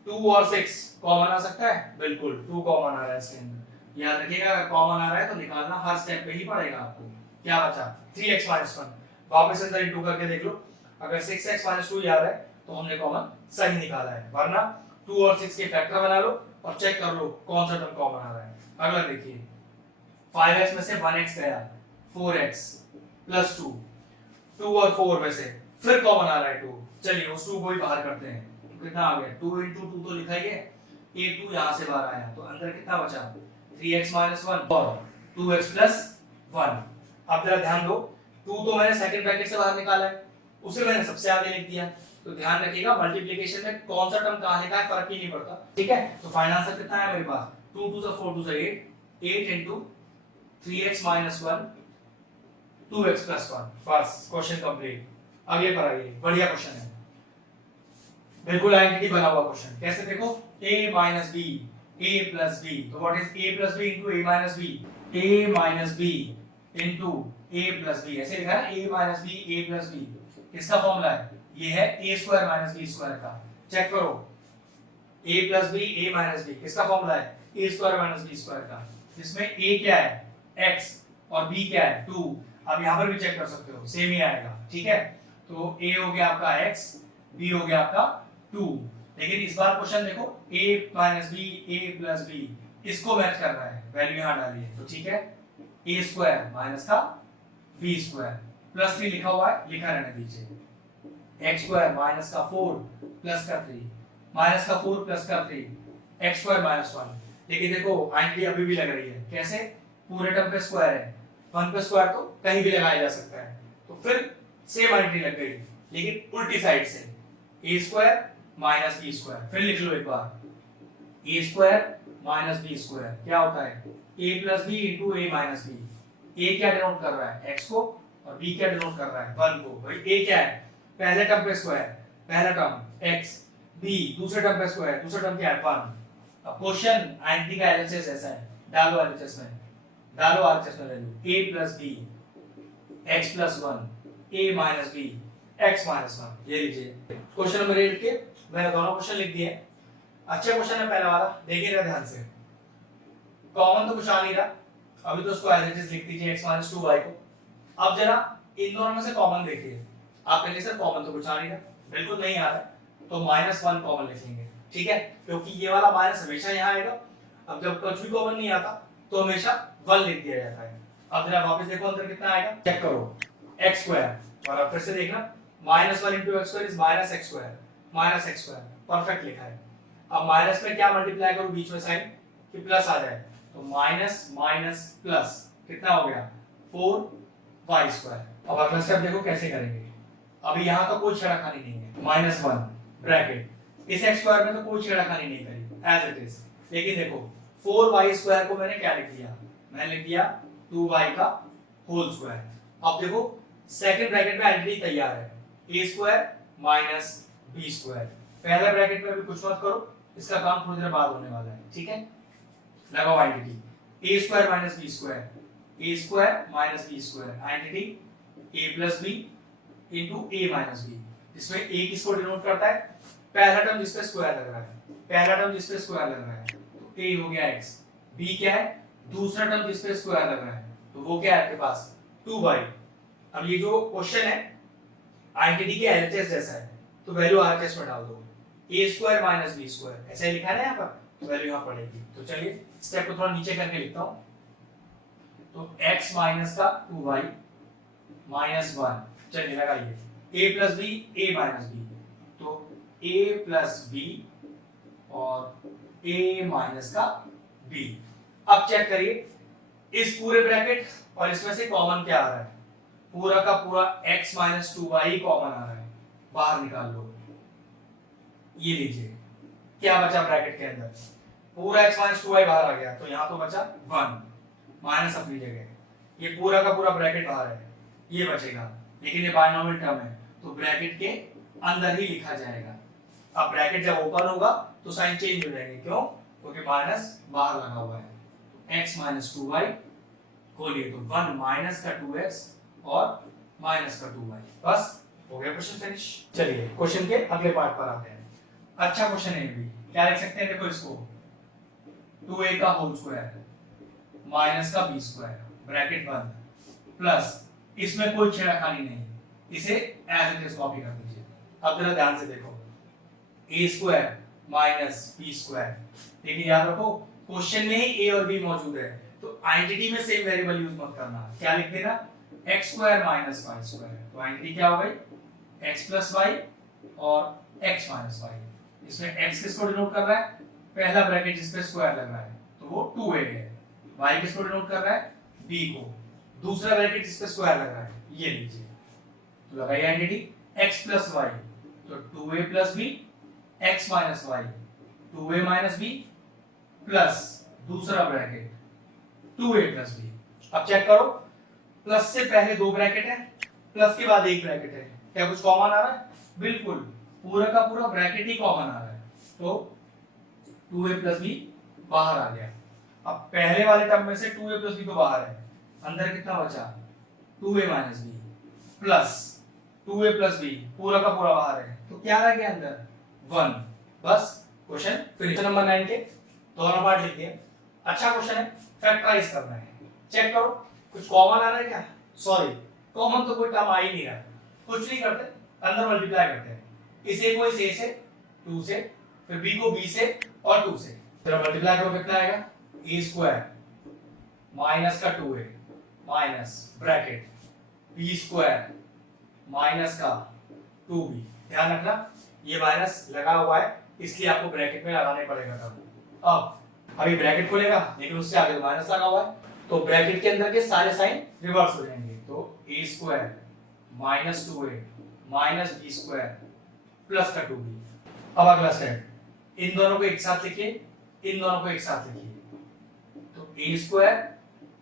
2 और 6 कॉमन आ सकता है, बिल्कुल 2 कॉमन आ रहा है इसके अंदर, याद रखिएगा अगर कॉमन आ रहा है तो निकालना हर स्टेप पे ही पड़ेगा आपको। क्या बचा 3x माइनस 1, वापस अंदर इंटू करके देख लो, अगर 6x माइनस 2 याद है तो हमने कॉमन सही निकाला है, वरना 2 और 6 के फैक्टर बना लो और चेक कर लो कौन सा टर्म कॉमन आ रहा है। अगला देखिए 5x में से 1x गया, 4x प्लस 2, 2 और 4 में से फिर कॉमन आ रहा है 2, चलिए उस 2 को ही बाहर करते हैं, तो कितना आ गया 2 × 2 तो लिखा ही है, ये 2 यहाँ से बाहर आया तो अंदर कितना बचा 3x माइनस 1 और 2x प्लस 1। अब जरा ध्यान दो, 2 तो मैंने सेकंड ब्रैकेट से बाहर निकाला है, उसे मैंने सबसे आगे लिख दिया, तो ध्यान रखिएगा मल्टीप्लिकेशन में कौन सा टर्म कहां लिखा है फर्क ही नहीं पड़ता। ठीक है, तो फाइनल आंसर कितना है मेरे पास 2 2 4 2 8, 8 × 3x माइनस 1 2x प्लस 1, बस क्वेश्चन कंप्लीट। अगले पर आइए, बढ़िया क्वेश्चन है, बिल्कुल आइडेंटिटी बना हुआ क्वेश्चन, कैसे देखो a minus b a plus b, तो what is a plus b into a minus b, a minus b into a plus b, ऐसे लिखा है a minus b a plus b, किसका फॉर्मूला है ये है a square minus b square का। Check करो a plus b A minus b किसका फॉर्मूला है a square minus b square का, जिसमें a क्या है x और b क्या है 2। अब यहाँ पर भी चेक कर सकते हो सेम ही आएगा, ठीक है। तो a हो गया आपका x, b हो गया आपका 2। लेकिन इस बार क्वेश्चन देखो a minus B a plus b इसको मैच कर रहा है, वैल्यू यहाँ डालिए तो ठीक है। a स्क्वायर माइनस का b स्क्वायर प्लस 3 लिखा हुआ है, लिखा रहने दीजिए। x स्क्वायर माइनस का 4 प्लस का 3 माइनस का 4 प्लस का 3 x स्क्वायर माइनस 1। लेकिन देखो आइडेंटिटी अभी भी लग रही है, कैसे पूरे टर्म पे स्क्वायर है, 1 पे स्क्वायर तो कहीं भी लगाया जा सकता है, तो फिर सेम आइडेंटिटी लग गई, लेकिन उल्टी साइड से a square minus b square. फिर लिख लो एक बार a square minus b square क्या होता है a plus b into a minus b. a क्या डिनोट कर रहा है x को और b क्या डिनोट कर रहा है 1 को। भाई a क्या है पहले टर्म पे स्क्वायर, पहला टर्म x, b दूसरे टर्म पे स्क्वायर, दूसरा टर्म क्या है 1। अब क्वेश्चन आइडेंटिटी का एलएचएस ऐसा है, डालो एलएचएस में, डालो आरएचएस में value a plus b x plus 1 a minus b x minus 1। ये लीजिए क्वेश्चन नंबर 8 के मैंने दोनों क्वेश्चन लिख दिए। अच्छा क्वेश्चन है पहला वाला, देखिएगा ध्यान से। कॉमन तो कुछ आ नहीं रहा, अभी तो उसको एज इट इज लिख दीजिए x माइनस 2y को। अब जरा इन दोनों में से कॉमन देखिए, आप कहेंगे सर कॉमन तो कुछ आ नहीं रहा, बिल्कुल नहीं आ रहा है, तो -1 कॉमन लिख लेंगे, ठीक है, क्योंकि ये वाला माइनस हमेशा यहाँ आएगा। अब जब कुछ भी कॉमन नहीं आता तो हमेशा 1 लिख दिया जाता है। अब जरा वापस देखो अंदर कितना आएगा, चेक करो x स्क्वायर और अब फिर से देखना -1 into x square is -x square, -x square perfect लिखा है। अब माइनस में क्या मल्टीप्लाई करूं बीच में साइन कि प्लस आ जाए, तो माइनस माइनस प्लस कितना हो गया 4y स्क्वायर। अब अगला स्टेप देखो कैसे करेंगे। अभी यहाँ तो कोई छेड़खानी नहीं है, -1 ब्रैकेट, इस x स्क्वायर में तो कोई छेड़खानी नहीं करी एज इट इज। लेकिन देखो 4y स्क्वायर को मैंने क्या लिख दिया, मैंने लिख दिया 2y का होल स्क्वायर। अब देखो सेकंड ब्रैकेट में आइडेंटिटी तैयार है, a square minus b square. पहला ब्रैकेट में अभी कुछ मत करो, इसका काम थोड़ी देर बाद होने वाला है, ठीक है। लगाओ identity a square minus b square, a square minus b square, identity a plus b into a minus b। इसमें a किसको डिनोट करता है, पहला टर्म जिस पे स्क्वायर लग रहा है, पहला टर्म जिस पे स्क्वायर लग रहा है तो a हो गया x, b क्या है दूसरा टर्म जिस पे स्क्वायर लग रहा है तो वो क्या है आपके पास 2y। अब ये जो क्वेश्चन है आइडेंटिटी के एलएचएस जैसा है, तो वैल्यू आरएचएस में डाल दो, a square minus b square ऐसे लिखा है ना यहाँ पर, तो वैल्यू यहाँ पड़ेगी। तो चलिए स्टेप को थोड़ा नीचे करके लिखता हूँ, तो x माइनस का 2y माइनस 1, चलिए लगाइए a plus b a minus b, तो a प्लस b और a माइनस का b। अब चेक करिए इस पूरे ब्रैकेट और इसमें से कॉमन क्या आ रहा है, पूरा का पूरा x माइनस 2y कॉमन आ रहा है, बाहर निकाल लो। ये लीजिए क्या बचा ब्रैकेट के अंदर, पूरा x माइनस 2y बाहर आ गया, तो यहाँ तो बचा 1 माइनस अपनी जगह, ये पूरा का पूरा ब्रैकेट बाहर है, ये बचेगा, लेकिन ये बायनॉमियल टर्म है तो ब्रैकेट के अंदर ही लिखा जाएगा। अब ब्रैकेट जब ओपन होगा तो साइन चेंज हो जाएंगे, क्यों, क्योंकि माइनस बाहर लगा हुआ है। x माइनस 2y खोलिए तो 1 माइनस का 2x और माइनस का 2y, बस हो गया क्वेश्चन फिनिश। चलिए क्वेश्चन के अगले पार्ट पर आते हैं। अच्छा क्वेश्चन है भी, क्या लिख सकते हैं, देखो इसको 2a का होल स्क्वायर माइनस का b स्क्वायर ब्रैकेट बंद प्लस, इसमें कोई छेड़खानी नहीं, इसे एज इट इज कॉपी कर दीजिए। अब जरा ध्यान से देखो a square minus b square, लेकिन याद रखो क्वेश्चन में ही a और b मौजूद है, तो आइडेंटिटी में सेम वेरिएबल यूज मत करना, क्या लिख देना x square minus y square, तो आइडेंटिटी क्या हो गई x प्लस y और x माइनस y। इसमें x किसको डिनोट कर रहा है, पहला ब्रैकेट जिस पे स्क्वायर लग रहा है तो वो 2a है, y किसको डिनोट कर रहा है b को, दूसरा ब्रैकेट जिस पे स्क्वायर लग रहा है ये लीजिए, तो लगाइए आइडेंटिटी x प्लस y, तो 2a plus b x minus y 2a minus b plus दूसरा ब्रैकेट 2a प्लस b। अब चेक करो प्लस से पहले दो ब्रैकेट है, प्लस के बाद एक ब्रैकेट है, क्या कुछ कॉमन आ रहा है, बिल्कुल पूरा का पूरा ब्रैकेट ही कॉमन आ रहा है, तो 2a प्लस b बाहर आ गया। अब पहले वाले टर्म में से 2a प्लस b तो बाहर है, अंदर कितना बचा 2a minus b plus 2a plus b पूरा का पूरा बाहर है, तो क्या रह गया अंदर 1, बस क्वेश्चन फिनिश। नंबर 9 के दोनों पार्ट लिख दिए। अच्छा क्वेश्चन है, फैक्टराइज करना है। चेक करो कुछ कॉमन आ रहा है क्या? सॉरी, कॉमन तो कोई टर्म आ ही नहीं रहा। कुछ नहीं करते, अंदर मल्टीप्लाई करते हैं। इस ए को इस ए से, 2 से, फिर बी को बी से और 2 से, फिर मल्टीप्लाई करो कितना आएगा? ए स्क्वायर माइनस का 2a minus bracket b square minus का 2b। ध्यान रखना ये माइनस लगा हुआ है इसलिए आपको ब्रैकेट में लगाने पड़ेगा तब। अब अभी ब्रैकेट खोलेगा लेकिन उससे आगे माइनस लगा हुआ है तो ब्रैकेट के अंदर के सारे साइन रिवर्स हो जाएंगे। तो a square minus 2a minus b square plus का 2b। अब अगला स्टेप, इन दोनों को एक साथ लिखिए, इन दोनों को एक साथ लिखिए। तो a स्क्वायर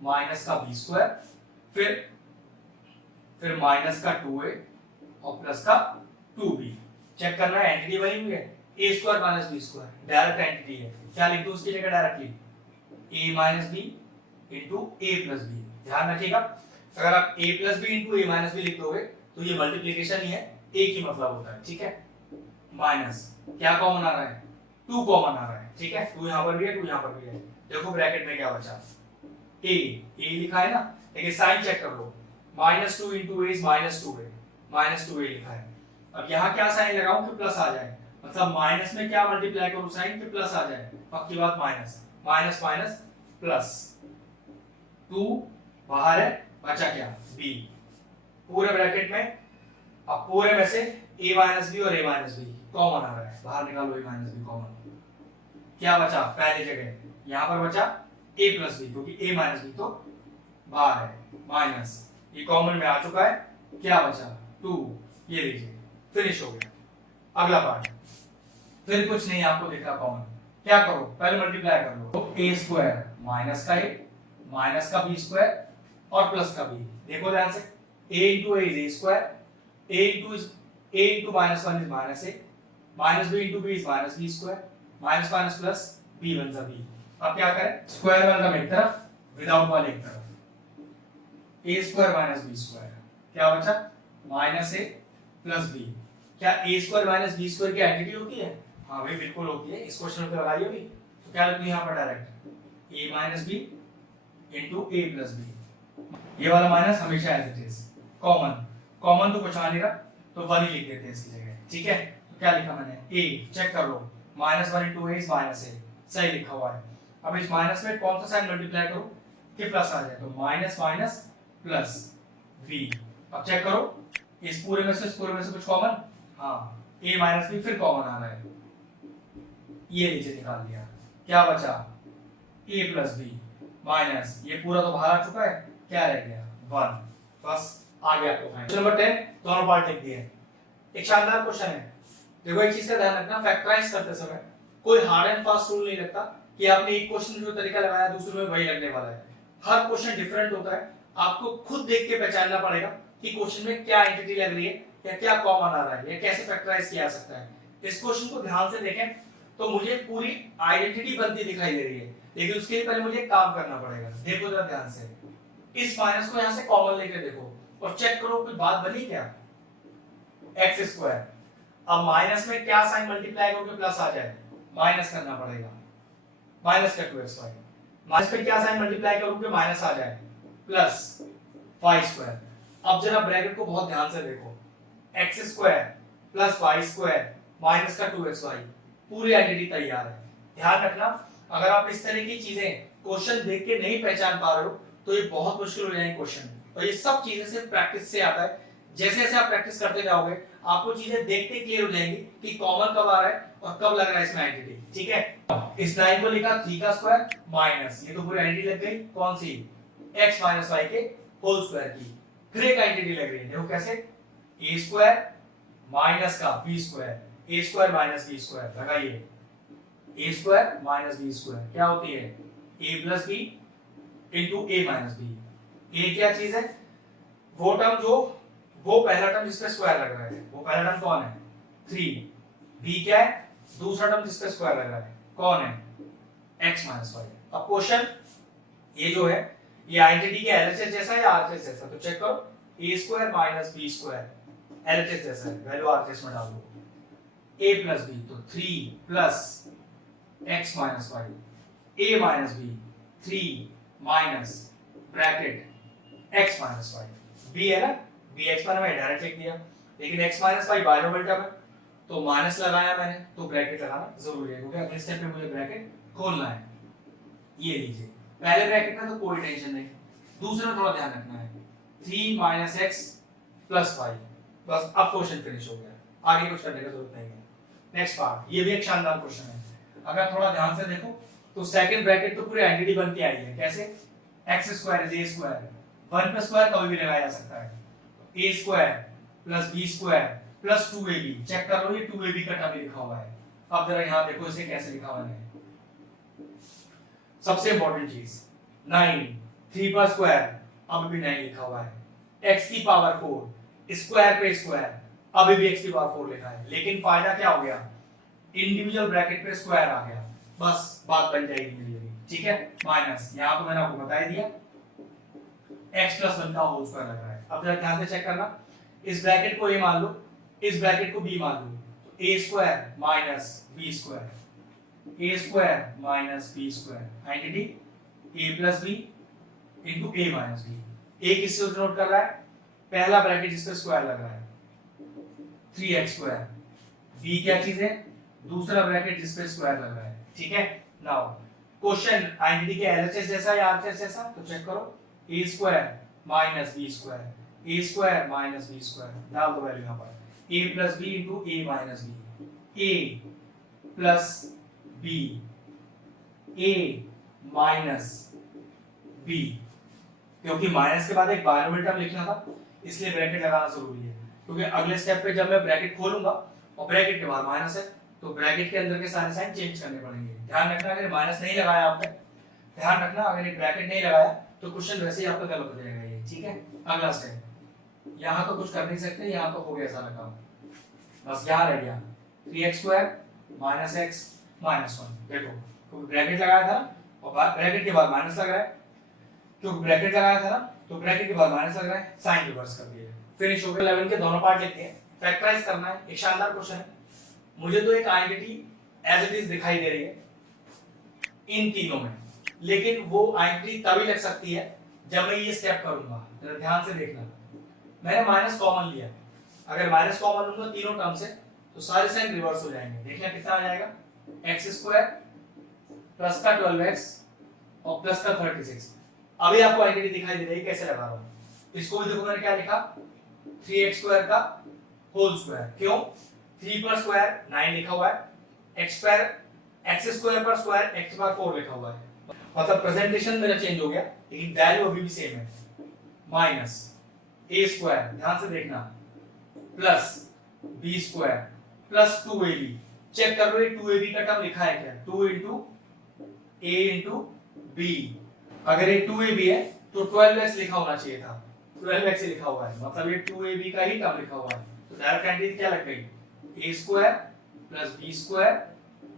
माइनस का b स्क्वायर फिर माइनस का 2a और प्लस का 2b। चेक करना है एंटिटी बनी हुई है, a square minus b square direct entity है। क्या लिख दूं उसकी जगह? Directly a minus b into a plus b। ध्यान रखिएगा अगर आप a plus b into a minus b लिख दोगे तो ये मल्टीप्लिकेशन ही है, एक ही मतलब होता है। ठीक है, माइनस क्या कॉमन आ रहा है? 2 कॉमन आ रहा है। ठीक है, 2 यहां पर भी है, 2 यहां पर भी है। देखो ब्रैकेट में क्या बचा? a लिखा है ना, लेकिन साइन चेक कर लो। -2 into a is -2a, -2a लिखा है। अब यहाँ क्या साइन लगाऊं कि प्लस आ जाए? मतलब माइनस में क्या मल्टीप्लाई करूं साइन कि प्लस आ जाए? पक्की बात, माइनस माइनस माइनस प्लस। 2 बाहर है, बचा क्या? b पूरे ब्रैकेट में। अब पूरे में से a माइनस b और a माइनस b कॉमन आ रहा है, बाहर निकालो a माइनस b कॉमन। क्या बचा? पहली जगह यहाँ पर बचा a प्लस b क्योंकि a माइनस b तो बाहर है, माइनस ये कॉमन में आ चुका है। क्या बचा? 2। ये लीजिए फिनिश हो गया। अगला पार्ट, फिर कुछ नहीं आपको दिख रहा कॉमन, क्या करो? पहले मल्टीप्लाई कर लो। तो a स्क्वायर माइनस का a माइनस का b स्क्वायर और प्लस का b। देखो ध्यान से, a into a is a square, a into minus 1 is minus a, minus b into b is minus b square, minus minus plus b बन जा b। अब क्या करें? स्क्वायर वेलकम एक तरफ, विदाउट वाले एक तरफ। a square minus b square क्या बचा? Minus a plus b। क्या a square minus b square की आइडेंटिटी होती है? हाँ भाई बिल्कुल होती है, इस क्वेश्चन पे लगाइए भी। तो क्या लिखूं यहाँ पर? Direct a minus b into a plus b। ये वाला माइनस हमेशा एज इट इज कॉमन तो कुछ आ नहीं रहा तो 1 ही लिख देते हैं इसकी जगह। ठीक है, तो क्या लिखा मैंने? a चेक कर लो, -1 into a is minus a, सही लिखा हुआ है। अब इस माइनस में कौन सा साइन मल्टीप्लाई करो कि प्लस आ जाए? तो माइनस माइनस प्लस b। अब चेक करो इस पूरे में से कुछ कॉमन? हाँ, a माइनस b फिर कॉमन आ रहा है, ये नीचे निकाल दिया। क्या बचा? a प्लस b माइनस ये पूरा तो बाहर आ चुका है, क्या रह गया? 1। बस आ गया आपको फाइनल। नंबर 10 दोनों पार्ट लिख दिए। एक शानदार क्वेश्चन है। देखो एक चीज का ध्यान रखना, फैक्टराइज करते समय कोई हार्ड एंड फास्ट रूल नहीं लगता कि आपने एक क्वेश्चन जो तरीका लगाया दूसरे में वही लगने वाला है। हर क्वेश्चन डिफरेंट होता है, आपको खुद देख के पहचानना पड़ेगा कि क्वेश्चन में क्या एंटिटी लग रही है या क्या कॉमन आ रहा है या कैसे फैक्टराइज किया जा सकता है। इस क्वेश्चन को ध्यान से देखें तो मुझे पूरी आइडेंटिटी बनती दिखाई दे रही है, लेकिन उसके लिए पहले मुझे काम करना पड़ेगा। देखो जरा ध्यान से, इस माइनस को यहां से कॉमन लेके देखो और चेक करो कोई बात बनी क्या? X square. अब माइनस में क्या साइन मल्टीप्लाई करोगे प्लस आ जाए? माइनस करना पड़ेगा, माइनस का 2xy। माइनस में क्या साइन मल्टीप्लाई करोगे माइनस आ जाए? Plus y square. अब जरा ब्रैकेट को बहुत ध्यान से देखो, x square plus y square minus का 2xy, पूरी आइडेंटिटी तैयार है। ध्यान रखना अगर आप इस तरह की चीजें क्वेश्चन देख के नहीं पहचान पा रहे हो तो ये बहुत मुश्किल हो जाएंगे क्वेश्चन। और ये सब चीजें सिर्फ प्रैक्टिस से आता है। जैसे जैसे आप प्रैक्टिस करते जाओगे आपको चीजें देखते क्लियर हो जाएंगी कि कॉमन कब आ रहा है और कब लग रहा है इसमें आइडेंटिटी। ठीक है, इस लाइन को लिखा 3 का स्क्वायर माइनस, ये तो पूरी आइडेंटिटी लग गई कौन सी? x माइनस y के होल स्क्वायर की। फिर एक आइडेंटिटी लग रही है, देखो कैसे? a स्क्वायर माइनस का b square, a square minus b square लगाइए। a square minus b square क्या होती है? a plus b into a minus b। a क्या चीज है? वो टर्म जो वो पहला टर्म जिसपे स्क्वायर लग रहा है, वो पहला टर्म कौन है? 3। b क्या है? दूसरा टर्म जिसपे स्क्वायर लग रहा है कौन है? x minus y। अब क्वेश्चन ये जो है ये आइडेंटिटी के एलएचएस जैसा है या आरएचएस जैसा? तो चेक करो, a square minus b square LHS जैसा है, वैल्यू आरएचएस में डाल दो। a प्लस b तो 3 plus x minus y a minus b 3 minus bracket x minus y b है ना, bx पर मैंने डायरेक्ट लिख दिया, लेकिन x minus y binomial term है तो माइनस लगाया मैंने, तो ब्रैकेट लगाना जरूरी है क्योंकि अगले स्टेप पे मुझे ब्रैकेट खोलना है। ये लीजिए, पहले ब्रैकेट में तो कोई टेंशन नहीं, दूसरे में थोड़ा ध्यान रखना है, 3 माइनस एक्स प्लस वाई, बस अब क्वेश्चन फिनिश हो गया, आगे कुछ करने की जरूरत नहीं है। नेक्स्ट पार्ट, ये भी एक शानदार क्वेश्चन है, अगर थोड़ा ध्यान से देखो तो सेकंड ब्रैकेट तो पूरी आइडेंटिटी बन के आई है, कैसे x square is a square, 1 plus square कभी भी लगाया जा सकता है, a स्क्वायर plus b square plus 2ab, check कर लो ये 2ab का टर्म लिखा हुआ है। अब जरा यहां देखो इसे कैसे लिखा हुआ है, सबसे इंपॉर्टेंट चीज 9 3 पर स्क्वायर अब भी 9 लिखा हुआ है, x की पावर 4 स्क्वायर पे स्क्वायर अभी भी x की पावर 4 लिखा है, लेकिन फायदा क्या हो गया, इंडिविजुअल ब्रैकेट पे स्क्वायर आ गया, बस बात बन जाएगी मेरी अभी, ठीक है। माइनस यहां तो मैंने आपको बता ही दिया x प्लस 1 का होल स्क्वायर लग रहा है। अब जरा ध्यान से चेक करना, इस ब्रैकेट को a मान लो, इस ब्रैकेट को b मान लो, तो a square minus b square, a square minus b square, identity a plus b into a minus b। a किससे नोट कर रहा है, पहला ब्रैकेट जिसपे स्क्वायर लग रहा है 3x स्क्वायर, b क्या चीज है, दूसरा ब्रैकेट जिसपे स्क्वायर लग रहा है, ठीक है। नाउ क्वेश्चन आइडेंटिटी के एलएचएस जैसा या आरएचएस जैसा, तो चेक करो, a square minus b square, a square minus b square, डाल दो वैल्यू यहां पर, a plus b into a minus b, a plus b, a minus b, क्योंकि माइनस के बाद एक बाइनोमियल टर्म लिखना था इसलिए ब्रैकेट लगाना जरूरी है, क्योंकि अगले स्टेप पे जब मैं ब्रैकेट खोलूंगा और ब्रैकेट के बाद माइनस है तो ब्रैकेट के अंदर के सारे साइन चेंज करने पड़ेंगे। ध्यान रखना अगर माइनस नहीं लगाया आपने, ध्यान रखना अगर ये ब्रैकेट नहीं लगाया तो क्वेश्चन वैसे ही आपका गलत हो जाएगा ये, ठीक है। अगला स्टेप, यहां तो कुछ कर नहीं सकते, यहां तो हो गया सारा काम, बस यहां रह गया 3x² माइनस x माइनस 1, देखो तो ब्रैकेट लगाया था और ब्रैकेट के बाद माइनस लग रहा है, तो ब्रैकेट लगाया था ना तो ब्रैकेट के बाद माइनस लग रहा है, साइन रिवर्स कर दिया, फिनिश हो गया। 11 के दोनों पार्ट लिखते हैं, फैक्टराइज करना है, एक शानदार क्वेश्चन है। मुझे तो एक आइडेंटिटी एज इट इज दिखाई दे रही है इन तीनों में, लेकिन वो आइडेंटिटी तभी लग सकती है जब मैं ये स्टेप करूंगा, जरा ध्यान से देखना, मैंने माइनस कॉमन लिया, अगर माइनस कॉमन लूंगा तीनों टर्म से तो सारे साइन रिवर्स हो जाएंगे, देखना कितना आ जाएगा, x स्क्वायर प्लस का 12x और प्लस का 36। अभी आपको आइडेंटिटी दिखाई दे रही है, कैसे लगा रहा हूं, इसको भी देखो मैंने क्या लिखा, 3x स्क्वायर का होल स्क्वायर, क्यों 3 पर स्क्वायर 9 लिखा हुआ है, x स्क्वायर x स्क्वायर पर स्क्वायर x बार 4 लिखा हुआ है, मतलब प्रेजेंटेशन मेरा चेंज हो गया लेकिन वैल्यू अभी भी सेम है, माइनस a स्क्वायर, ध्यान से देखना, plus b square plus 2ab, check कर लो ये 2ab का टर्म लिखा है क्या, 2 into a into b, अगर ये 2ab है तो 12x लिखा होना चाहिए था, 12x लिखा हुआ है, मतलब ये 2ab का ही टर्म लिखा हुआ है, तो डायरेक्ट आइडेंटिटी क्या लग गई, a स्क्वायर plus b square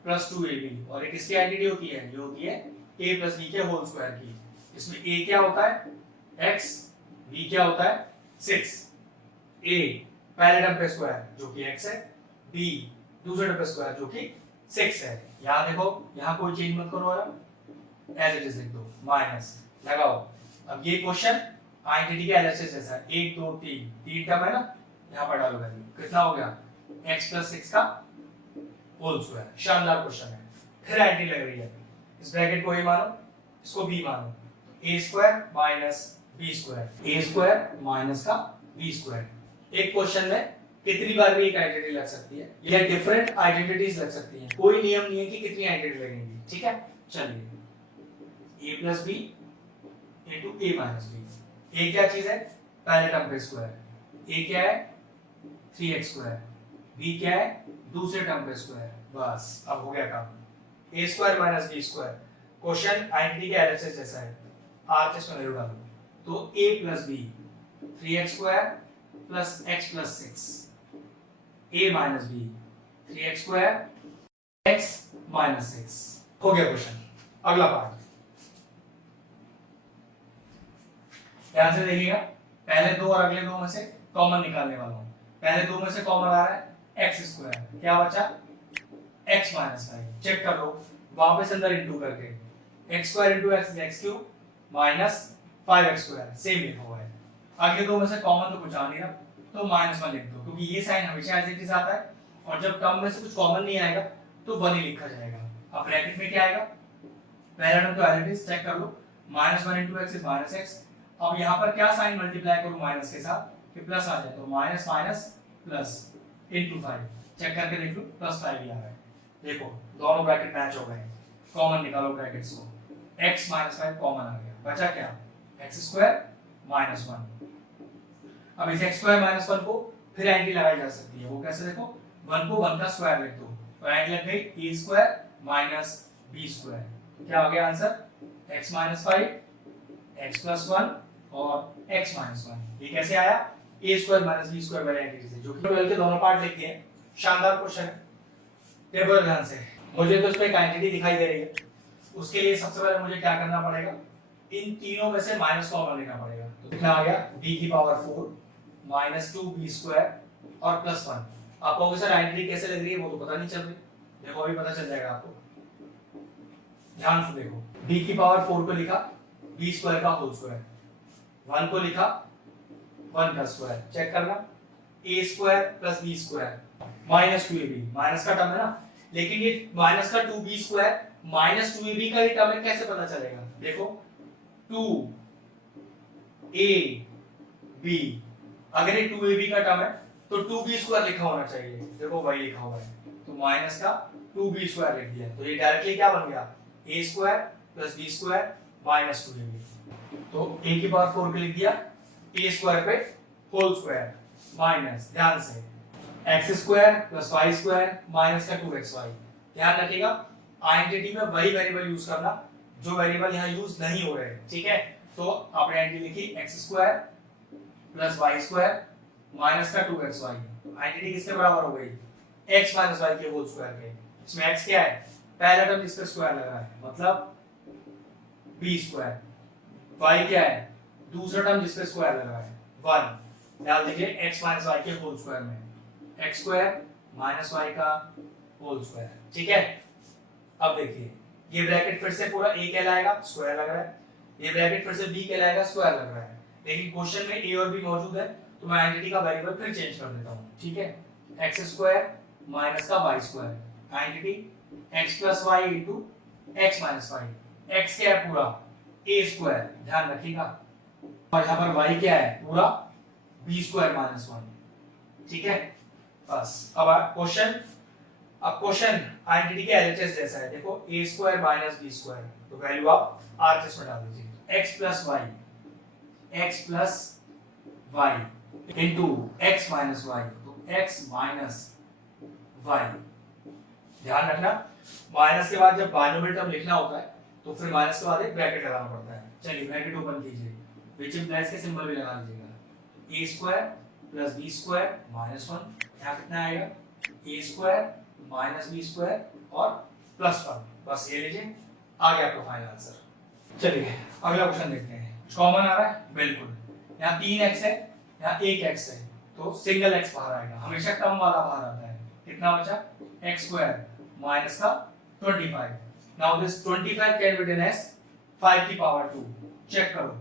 plus 2ab, और एक इसकी आइडेंटिटी होती है जो होती है a प्लस b के होल स्क्वायर की, इसमें a क्या होता है x, b क्या होता है 6, a पहले टर्म पे स्क्वायर जो कि x है, b दूसरे टर्म पे स्क्वायर जो कि 6 है। यहां देखो, यहां कोई चेंज मत करो, एज इट इज लिख दो, माइनस लगाओ। अब ये क्वेश्चन आइडेंटिटी के एलएचएस जैसा है, 1 2 3 तीन टर्म है ना, यहां पर डालो वैल्यू, कितना हो गया x प्लस 6 का होल स्क्वायर, शानदार क्वेश्चन है। फिर आइडेंटिटी लग रही है, इस ब्रैकेट को a मानो, इसको b मानो, a square minus b square, a square minus का b स्क्वायर। एक क्वेश्चन में कितनी बार भी एक आइडेंटिटी लग सकती है या डिफरेंट आइडेंटिटीज लग सकती हैं, कोई नियम नहीं है कि कितनी आइडेंटिटी लगेंगी, ठीक है। चलिए a plus b into a minus b, a क्या चीज है, पहले टर्म पे स्क्वायर, a क्या है 3x स्क्वायर, b क्या है दूसरे टर्म पे स्क्वायर, बस अब हो गया काम, a square minus b square. Question identity के एलएचएस जैसा है, आरएचएस में वैल्यू डालो, तो a plus b 3x square plus x plus 6, a minus b 3x square x minus 6, हो गया क्वेश्चन। अगला पार्ट ध्यान से देखिएगा, पहले दो और अगले दो में से कॉमन निकालने वाला हूं, पहले दो में से कॉमन आ रहा है x स्क्वायर, क्या बचा x माइनस 5, चेक कर लो वापस अंदर इंटू करके x square into x x cube minus 5x square same लिखा हुआ है। आगे दो में से कॉमन तो कुछ आ नहीं रहा, तो -1 लिख दो, क्योंकि ये साइन हमेशा एज इट इज आता है और जब टर्म में से कुछ कॉमन नहीं आएगा तो 1 ही लिखा जाएगा। अब ब्रैकेट में क्या आएगा, पहला टर्म तो एज इट इज चेक कर लो, -1 इंटू एक्स इज -x। अब यहाँ पर क्या साइन मल्टीप्लाई करूँ माइनस के साथ कि प्लस आ जाए, तो minus minus plus into 5, check करके देख लो +5 ही आ रहा है। देखो दोनों ब्रैकेट मैच हो गए, कॉमन निकालो ब्रैकेट्स को, x - 5 कॉमन आ गया, बचा क्या x स्क्वायर माइनस 1। अब इस x स्क्वायर माइनस 1 को फिर एंटी लगाई जा सकती है, वो कैसे, देखो 1 को 1 का स्क्वायर लिख दो तो एंटी लग गई a square minus b square, क्या हो गया आंसर x - 5 x + 1 और x - 1। ये कैसे आया, a square minus b square by anti से, जो कि 12 के दोनों पार्ट लिख दिए। शानदार क्वेश्चन है, देखो ध्यान से, मुझे तो इसमें एक आइडेंटिटी दिखाई दे रही है, उसके लिए सबसे पहले मुझे क्या करना पड़ेगा, इन तीनों में से माइनस कॉमन लेना पड़ेगा। तो कितना आ गया b की पावर 4 माइनस 2b स्क्वायर और प्लस 1। आपको अगर सर आइडेंटिटी कैसे लग रही है वो तो पता नहीं चल रही, देखो अभी पता चल जाएगा आपको, ध्यान से देखो, b की पावर 4 को लिखा b स्क्वायर का होल स्क्वायर, 1 को लिखा 1 का स्क्वायर, चेक करना a स्क्वायर plus b square minus 2ab, minus का टर्म है ना, लेकिन ये माइनस का 2b स्क्वायर माइनस 2ab का ही टर्म है, कैसे पता चलेगा, देखो 2ab, अगर ये 2ab का टर्म है तो 2b स्क्वायर लिखा होना चाहिए, देखो वही लिखा हुआ है, तो माइनस का 2b स्क्वायर लिख दिया, तो ये डायरेक्टली क्या बन गया a स्क्वायर plus b square minus 2ab। तो a की पावर 4 के लिख दिया a स्क्वायर पे होल स्क्वायर माइनस, ध्यान से x square plus y square minus का 2xy। ध्यान रखिएगा आइडेंटिटी में वही वेरिएबल यूज करना जो वेरिएबल यहाँ यूज नहीं हो रहे हैं, ठीक है। तो आपने आइडेंटिटी लिखी x square plus y square minus का 2xy, आइडेंटिटी किसके बराबर हो गई, x माइनस y के होल स्क्वायर के। इसमें x क्या है, पहला टर्म जिस पे स्क्वायर लगा है मतलब b स्क्वायर, y क्या है, दूसरा टर्म जिस पे स्क्वायर लगा है 1, डाल दीजिए x माइनस y के होल स्क्वायर में, x स्क्वायर माइनस y का होल स्क्वायर, ठीक है। अब देखिए ये ब्रैकेट फिर से पूरा a कहलाएगा, स्क्वायर लग रहा है, ये ब्रैकेट फिर से b कहलाएगा, स्क्वायर लग रहा है, लेकिन क्वेश्चन में a और b मौजूद है तो मैं आइडेंटिटी का वेरिएबल फिर चेंज कर देता हूं, ठीक है। x स्क्वायर माइनस का y square, identity x + y * x - 5, x क्या है पूरा a स्क्वायर, ध्यान रखिएगा, और यहां पर y क्या है पूरा b स्क्वायर माइनस 1, ठीक है। बस अब क्वेश्चन आइडेंटिटी के एलएचएस जैसा है, देखो a square minus b square, तो वैल्यू आप आरएचएस में डाल दीजिए, x + y into x minus y, तो x minus y। ध्यान रखना माइनस के बाद जब बाइनोमियल टर्म लिखना होता है तो फिर माइनस के बाद एक ब्रैकेट लगाना पड़ता है। चलिए ब्रैकेट ओपन कीजिए, विच इम्प्लाइज के सिंबल भी लगा दीजिएगा, a स्क्वायर प्लस b स्क्वायर माइनस 1, यहाँ कितना आएगा a square minus b square और प्लस 1, बस ये लीजिए, आ गया आपका फाइनल आंसर। चलिए अगला क्वेश्चन देखते हैं, कॉमन आ रहा है बिल्कुल, यहाँ 3x है यहाँ 1x है, तो सिंगल x बाहर आएगा, हमेशा टर्म वाला बाहर आता है, कितना बचा x स्क्वायर माइनस का 25। Now this 25 can be written as 5 की पावर 2, चेक करो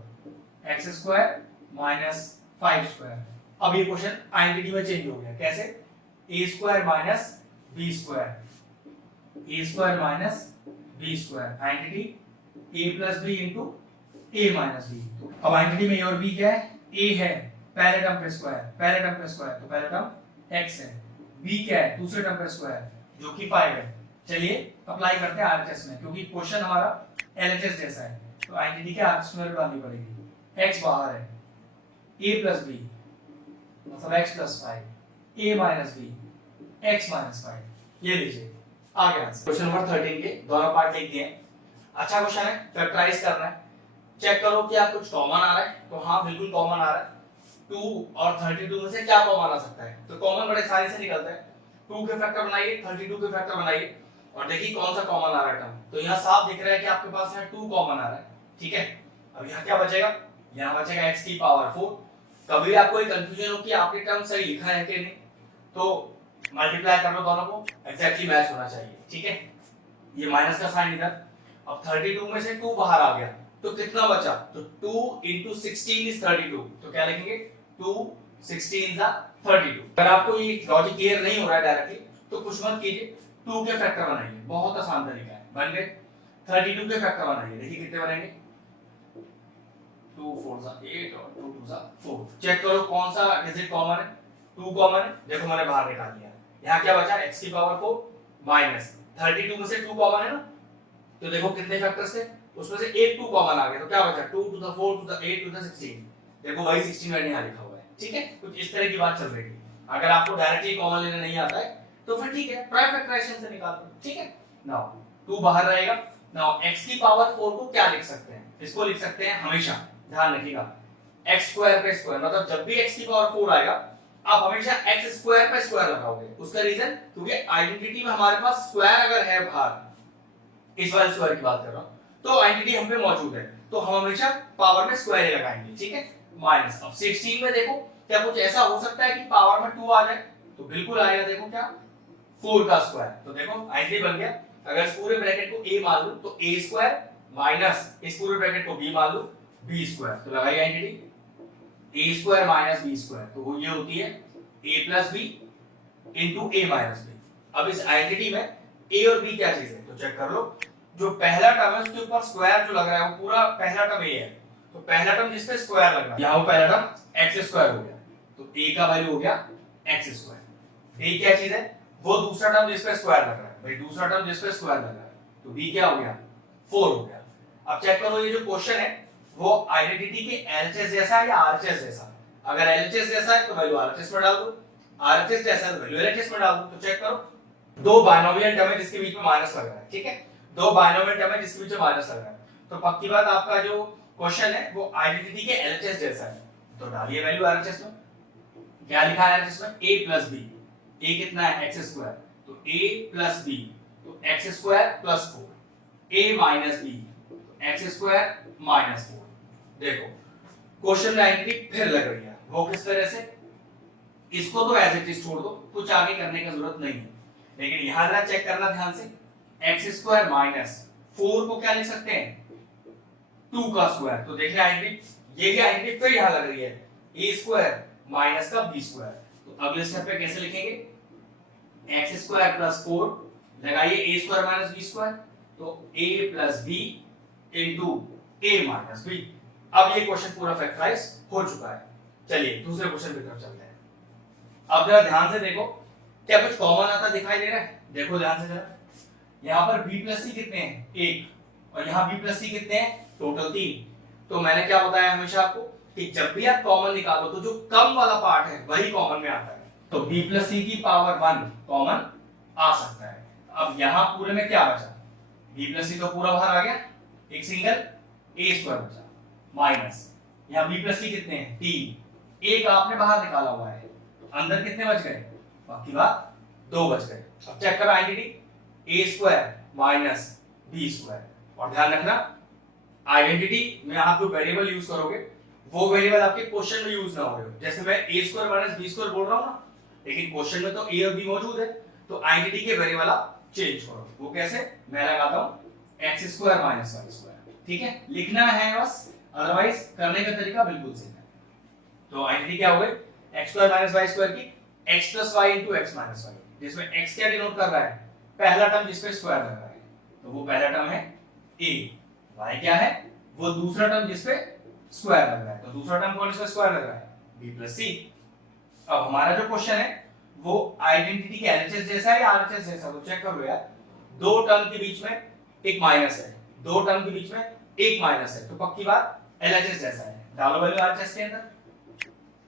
x स्क्वायर माइनस 5 स्क्वायर। अब ये क्वेश्चन आइडेंटिटी में चेंज हो गया, कैसे, a square minus b square, a square minus b square, identity a plus b into a minus b। अब identity में a और b क्या है, a है पहले टर्म पे स्क्वायर, पहले टर्म पे स्क्वायर, तो पहला टर्म x है, b क्या है दूसरे टर्म पे स्क्वायर जो कि 5 है। चलिए अप्लाई करते हैं आरएचएस में, क्योंकि क्वेश्चन हमारा एलएचएस जैसा है तो आइडेंटिटी के आरएचएस में डालनी पड़ेगी, x बाहर है a प्लस b मतलब x plus 5, a minus b x minus 5, ये लीजिए आ गया आंसर। क्वेश्चन नंबर 13 के दोनों पार्ट लिख दिए, अच्छा क्वेश्चन है, फैक्टराइज करना है, चेक करो कि आप कुछ कॉमन आ रहा है, तो हाँ बिल्कुल कॉमन आ रहा है, 2 और 32 में से क्या कॉमन आ सकता है, तो कॉमन बड़े सारे से निकलता है, 2 के फैक्टर बनाइए 32 के फैक्टर बनाइए और देखिए कौन सा कॉमन आ रहा है टर्म, तो यहाँ साफ दिख रहा है कि आपके पास यहाँ 2 कॉमन आ रहा है, ठीक है। अब यहाँ क्या बचेगा, यहाँ बचेगा x की पावर 4, कभी आपको एक कंफ्यूजन हो कि आपने टर्म सही लिखा है कि नहीं, तो मल्टीप्लाई कर लो दोनों को, एग्जैक्टली मैच होना चाहिए, ठीक है। ये माइनस का साइन इधर। अब 32 में से 2 बाहर आ गया तो कितना बचा, तो 2 into 16 is 32, तो क्या लिखेंगे 2 16 is 32। अगर आपको ये लॉजिक क्लियर नहीं हो रहा है डायरेक्टली तो कुछ मत कीजिए, 2 के फैक्टर बनाइए, बहुत आसान तरीका है। बन गए 32 के फैक्टर बनाइए, देखिए कितने बनेंगे, 2 4 सा 8 और 2 2 सा 4। चेक करो कौन सा डिजिट कॉमन है, 2 कॉमन है, देखो मैंने बाहर निकाल दिया। यहाँ क्या बचा, x की पावर 4 माइनस 32 में से 2 कॉमन है ना, तो देखो कितने फैक्टर्स थे, उसमें से एक 2 कॉमन आ गया, तो क्या बचा 2 to the 4 to the 8 to the 16। देखो वही 16 मैंने यहाँ लिखा हुआ है, ठीक है। कुछ इस तरह की बात चल रही है। अगर आपको डायरेक्टली कॉमन लेना नहीं आता है तो फिर ठीक है, प्राइम फैक्टराइजेशन से निकाल दो, ठीक है। नाउ 2 बाहर रहेगा। नाउ x की पावर 4 को क्या लिख सकते हैं, इसको लिख सकते हैं हमेशा, ध्यान रखिएगा, x स्क्वायर पे स्क्वायर, मतलब जब भी x की पावर 4 आएगा आप हमेशा x स्क्वायर पे स्क्वायर लगाओगे। उसका रीजन, क्योंकि आइडेंटिटी में हमारे पास स्क्वायर अगर है बाहर, इस वाले स्क्वायर की बात कर रहा हूं, तो आइडेंटिटी हम पे मौजूद है, तो हम हमेशा पावर में स्क्वायर ही लगाएंगे, ठीक है। माइनस, अब 16 में देखो क्या कुछ ऐसा हो सकता है कि पावर में 2 आ जाए, तो बिल्कुल आएगा, देखो क्या 4 का स्क्वायर, तो देखो आइडेंटिटी बन गया। अगर इस पूरे ब्रैकेट को a मान लूं तो a स्क्वायर माइनस इस पूरे ब्रैकेट को b मान लूं b स्क्वायर, तो लगाइए identity a square minus b square, तो वो ये होती है a plus b into a minus b। अब इस आइडेंटिटी में a और b क्या चीज है, तो चेक कर लो, जो पहला टर्म है उसके ऊपर स्क्वायर जो लग रहा है वो पूरा पहला टर्म a है, तो पहला टर्म जिस पे स्क्वायर लग रहा है, यहाँ वो पहला टर्म x स्क्वायर हो गया, तो a का वैल्यू हो गया x स्क्वायर। a क्या चीज है, वो दूसरा टर्म जिस पे स्क्वायर लग रहा है, भाई दूसरा टर्म जिस पे स्क्वायर लग रहा है, तो b क्या हो गया 4 हो गया। अब चेक करो ये जो क्वेश्चन है वो आइडेंटिटी के एलएचएस जैसा है या आरएचएस जैसा। अगर एलएचएस जैसा है तो वैल्यू आरएचएस में डाल दो, आरएचएस जैसा है तो वैल्यू एलएचएस में डाल दो। तो चेक करो, दो बाइनोमियल टर्म है जिसके बीच में माइनस लग रहा है, ठीक है, दो बाइनोमियल टर्म है जिसके बीच में माइनस लग रहा है, तो पक्की बात आपका जो क्वेश्चन है वो आइडेंटिटी के एलएचएस जैसा है, तो डालिए वैल्यू आरएचएस में। क्या लिखा है आरएचएस में, a प्लस b, a कितना है x स्क्वायर, तो a प्लस b, तो x square plus 4, a minus b, तो x स्क्वायर माइनस 4। देखो क्वेश्चन में आइडेंटिटी फिर लग रही है, वो किस तरह से, इसको तो एज इट इज छोड़ दो, कुछ आगे करने की जरूरत नहीं है, लेकिन यहां जरा चेक करना ध्यान से, x स्क्वायर माइनस 4 को क्या लिख सकते हैं 2 का स्क्वायर, तो देखिए आइडेंटिटी, ये भी आइडेंटिटी फिर यहां लग रही है, a स्क्वायर माइनस का b स्क्वायर, तो अगले स्टेप पे कैसे लिखेंगे, x स्क्वायर प्लस 4 लगाइए a square minus b square, तो a plus b into a minus b। अब ये क्वेश्चन पूरा फैक्टराइज हो चुका है। चलिए दूसरे क्वेश्चन की तरफ चलते हैं। अब जरा ध्यान से देखो, क्या कुछ कॉमन आता दिखाई दे रहा है, देखो ध्यान से जरा, यहाँ पर b प्लस c कितने हैं 1, और यहाँ b प्लस c कितने हैं टोटल 3। तो मैंने क्या बताया हमेशा आपको कि जब भी आप कॉमन निकालो तो जो कम वाला पार्ट है वही कॉमन में आता है, तो b प्लस c की पावर 1 कॉमन आ सकता है। अब यहाँ पूरे में क्या बचा, b प्लस c तो पूरा बाहर आ गया, एक सिंगल a स्क्वायर बचा, माइनस यहाँ b प्लस c कितने हैं 3, एक आपने बाहर निकाला हुआ है, तो अंदर कितने बच गए, बाकी बात 2 बच गए। अब चेक करो identity a square minus b square, और ध्यान रखना आइडेंटिटी में आप जो वेरिएबल यूज करोगे वो वेरिएबल आपके क्वेश्चन में यूज ना हो, जैसे मैं a square minus b square बोल रहा हूं ना, लेकिन क्वेश्चन में तो a और b मौजूद है, तो आइडेंटिटी के वेरिएबल आप चेंज करो। वो कैसे, मैं लगाता हूं x square minus y square, ठीक है, लिखना है बस, अदरवाइज करने का तरीका बिल्कुल सेम है। तो आइडेंटिटी क्या हो गई, x square minus y square की x plus y into x minus y, जिसमें x क्या डिनोट कर रहा है, पहला टर्म जिस पे स्क्वायर लग रहा है, तो वो पहला टर्म है a, y क्या है, वो दूसरा टर्म जिस पे स्क्वायर लग रहा है, तो दूसरा टर्म कौन सा स्क्वायर लग रहा है b प्लस c। अब हमारा जो क्वेश्चन है वो आइडेंटिटी के एलएचएस जैसा है या आरएचएस जैसा, तो चेक कर लो यार, दो टर्म के बीच में एक माइनस है, दो टर्म के बीच में एक माइनस है, तो पक्की बात एलएचएस जैसा है, डालो वैल्यू आरएचएस के अंदर।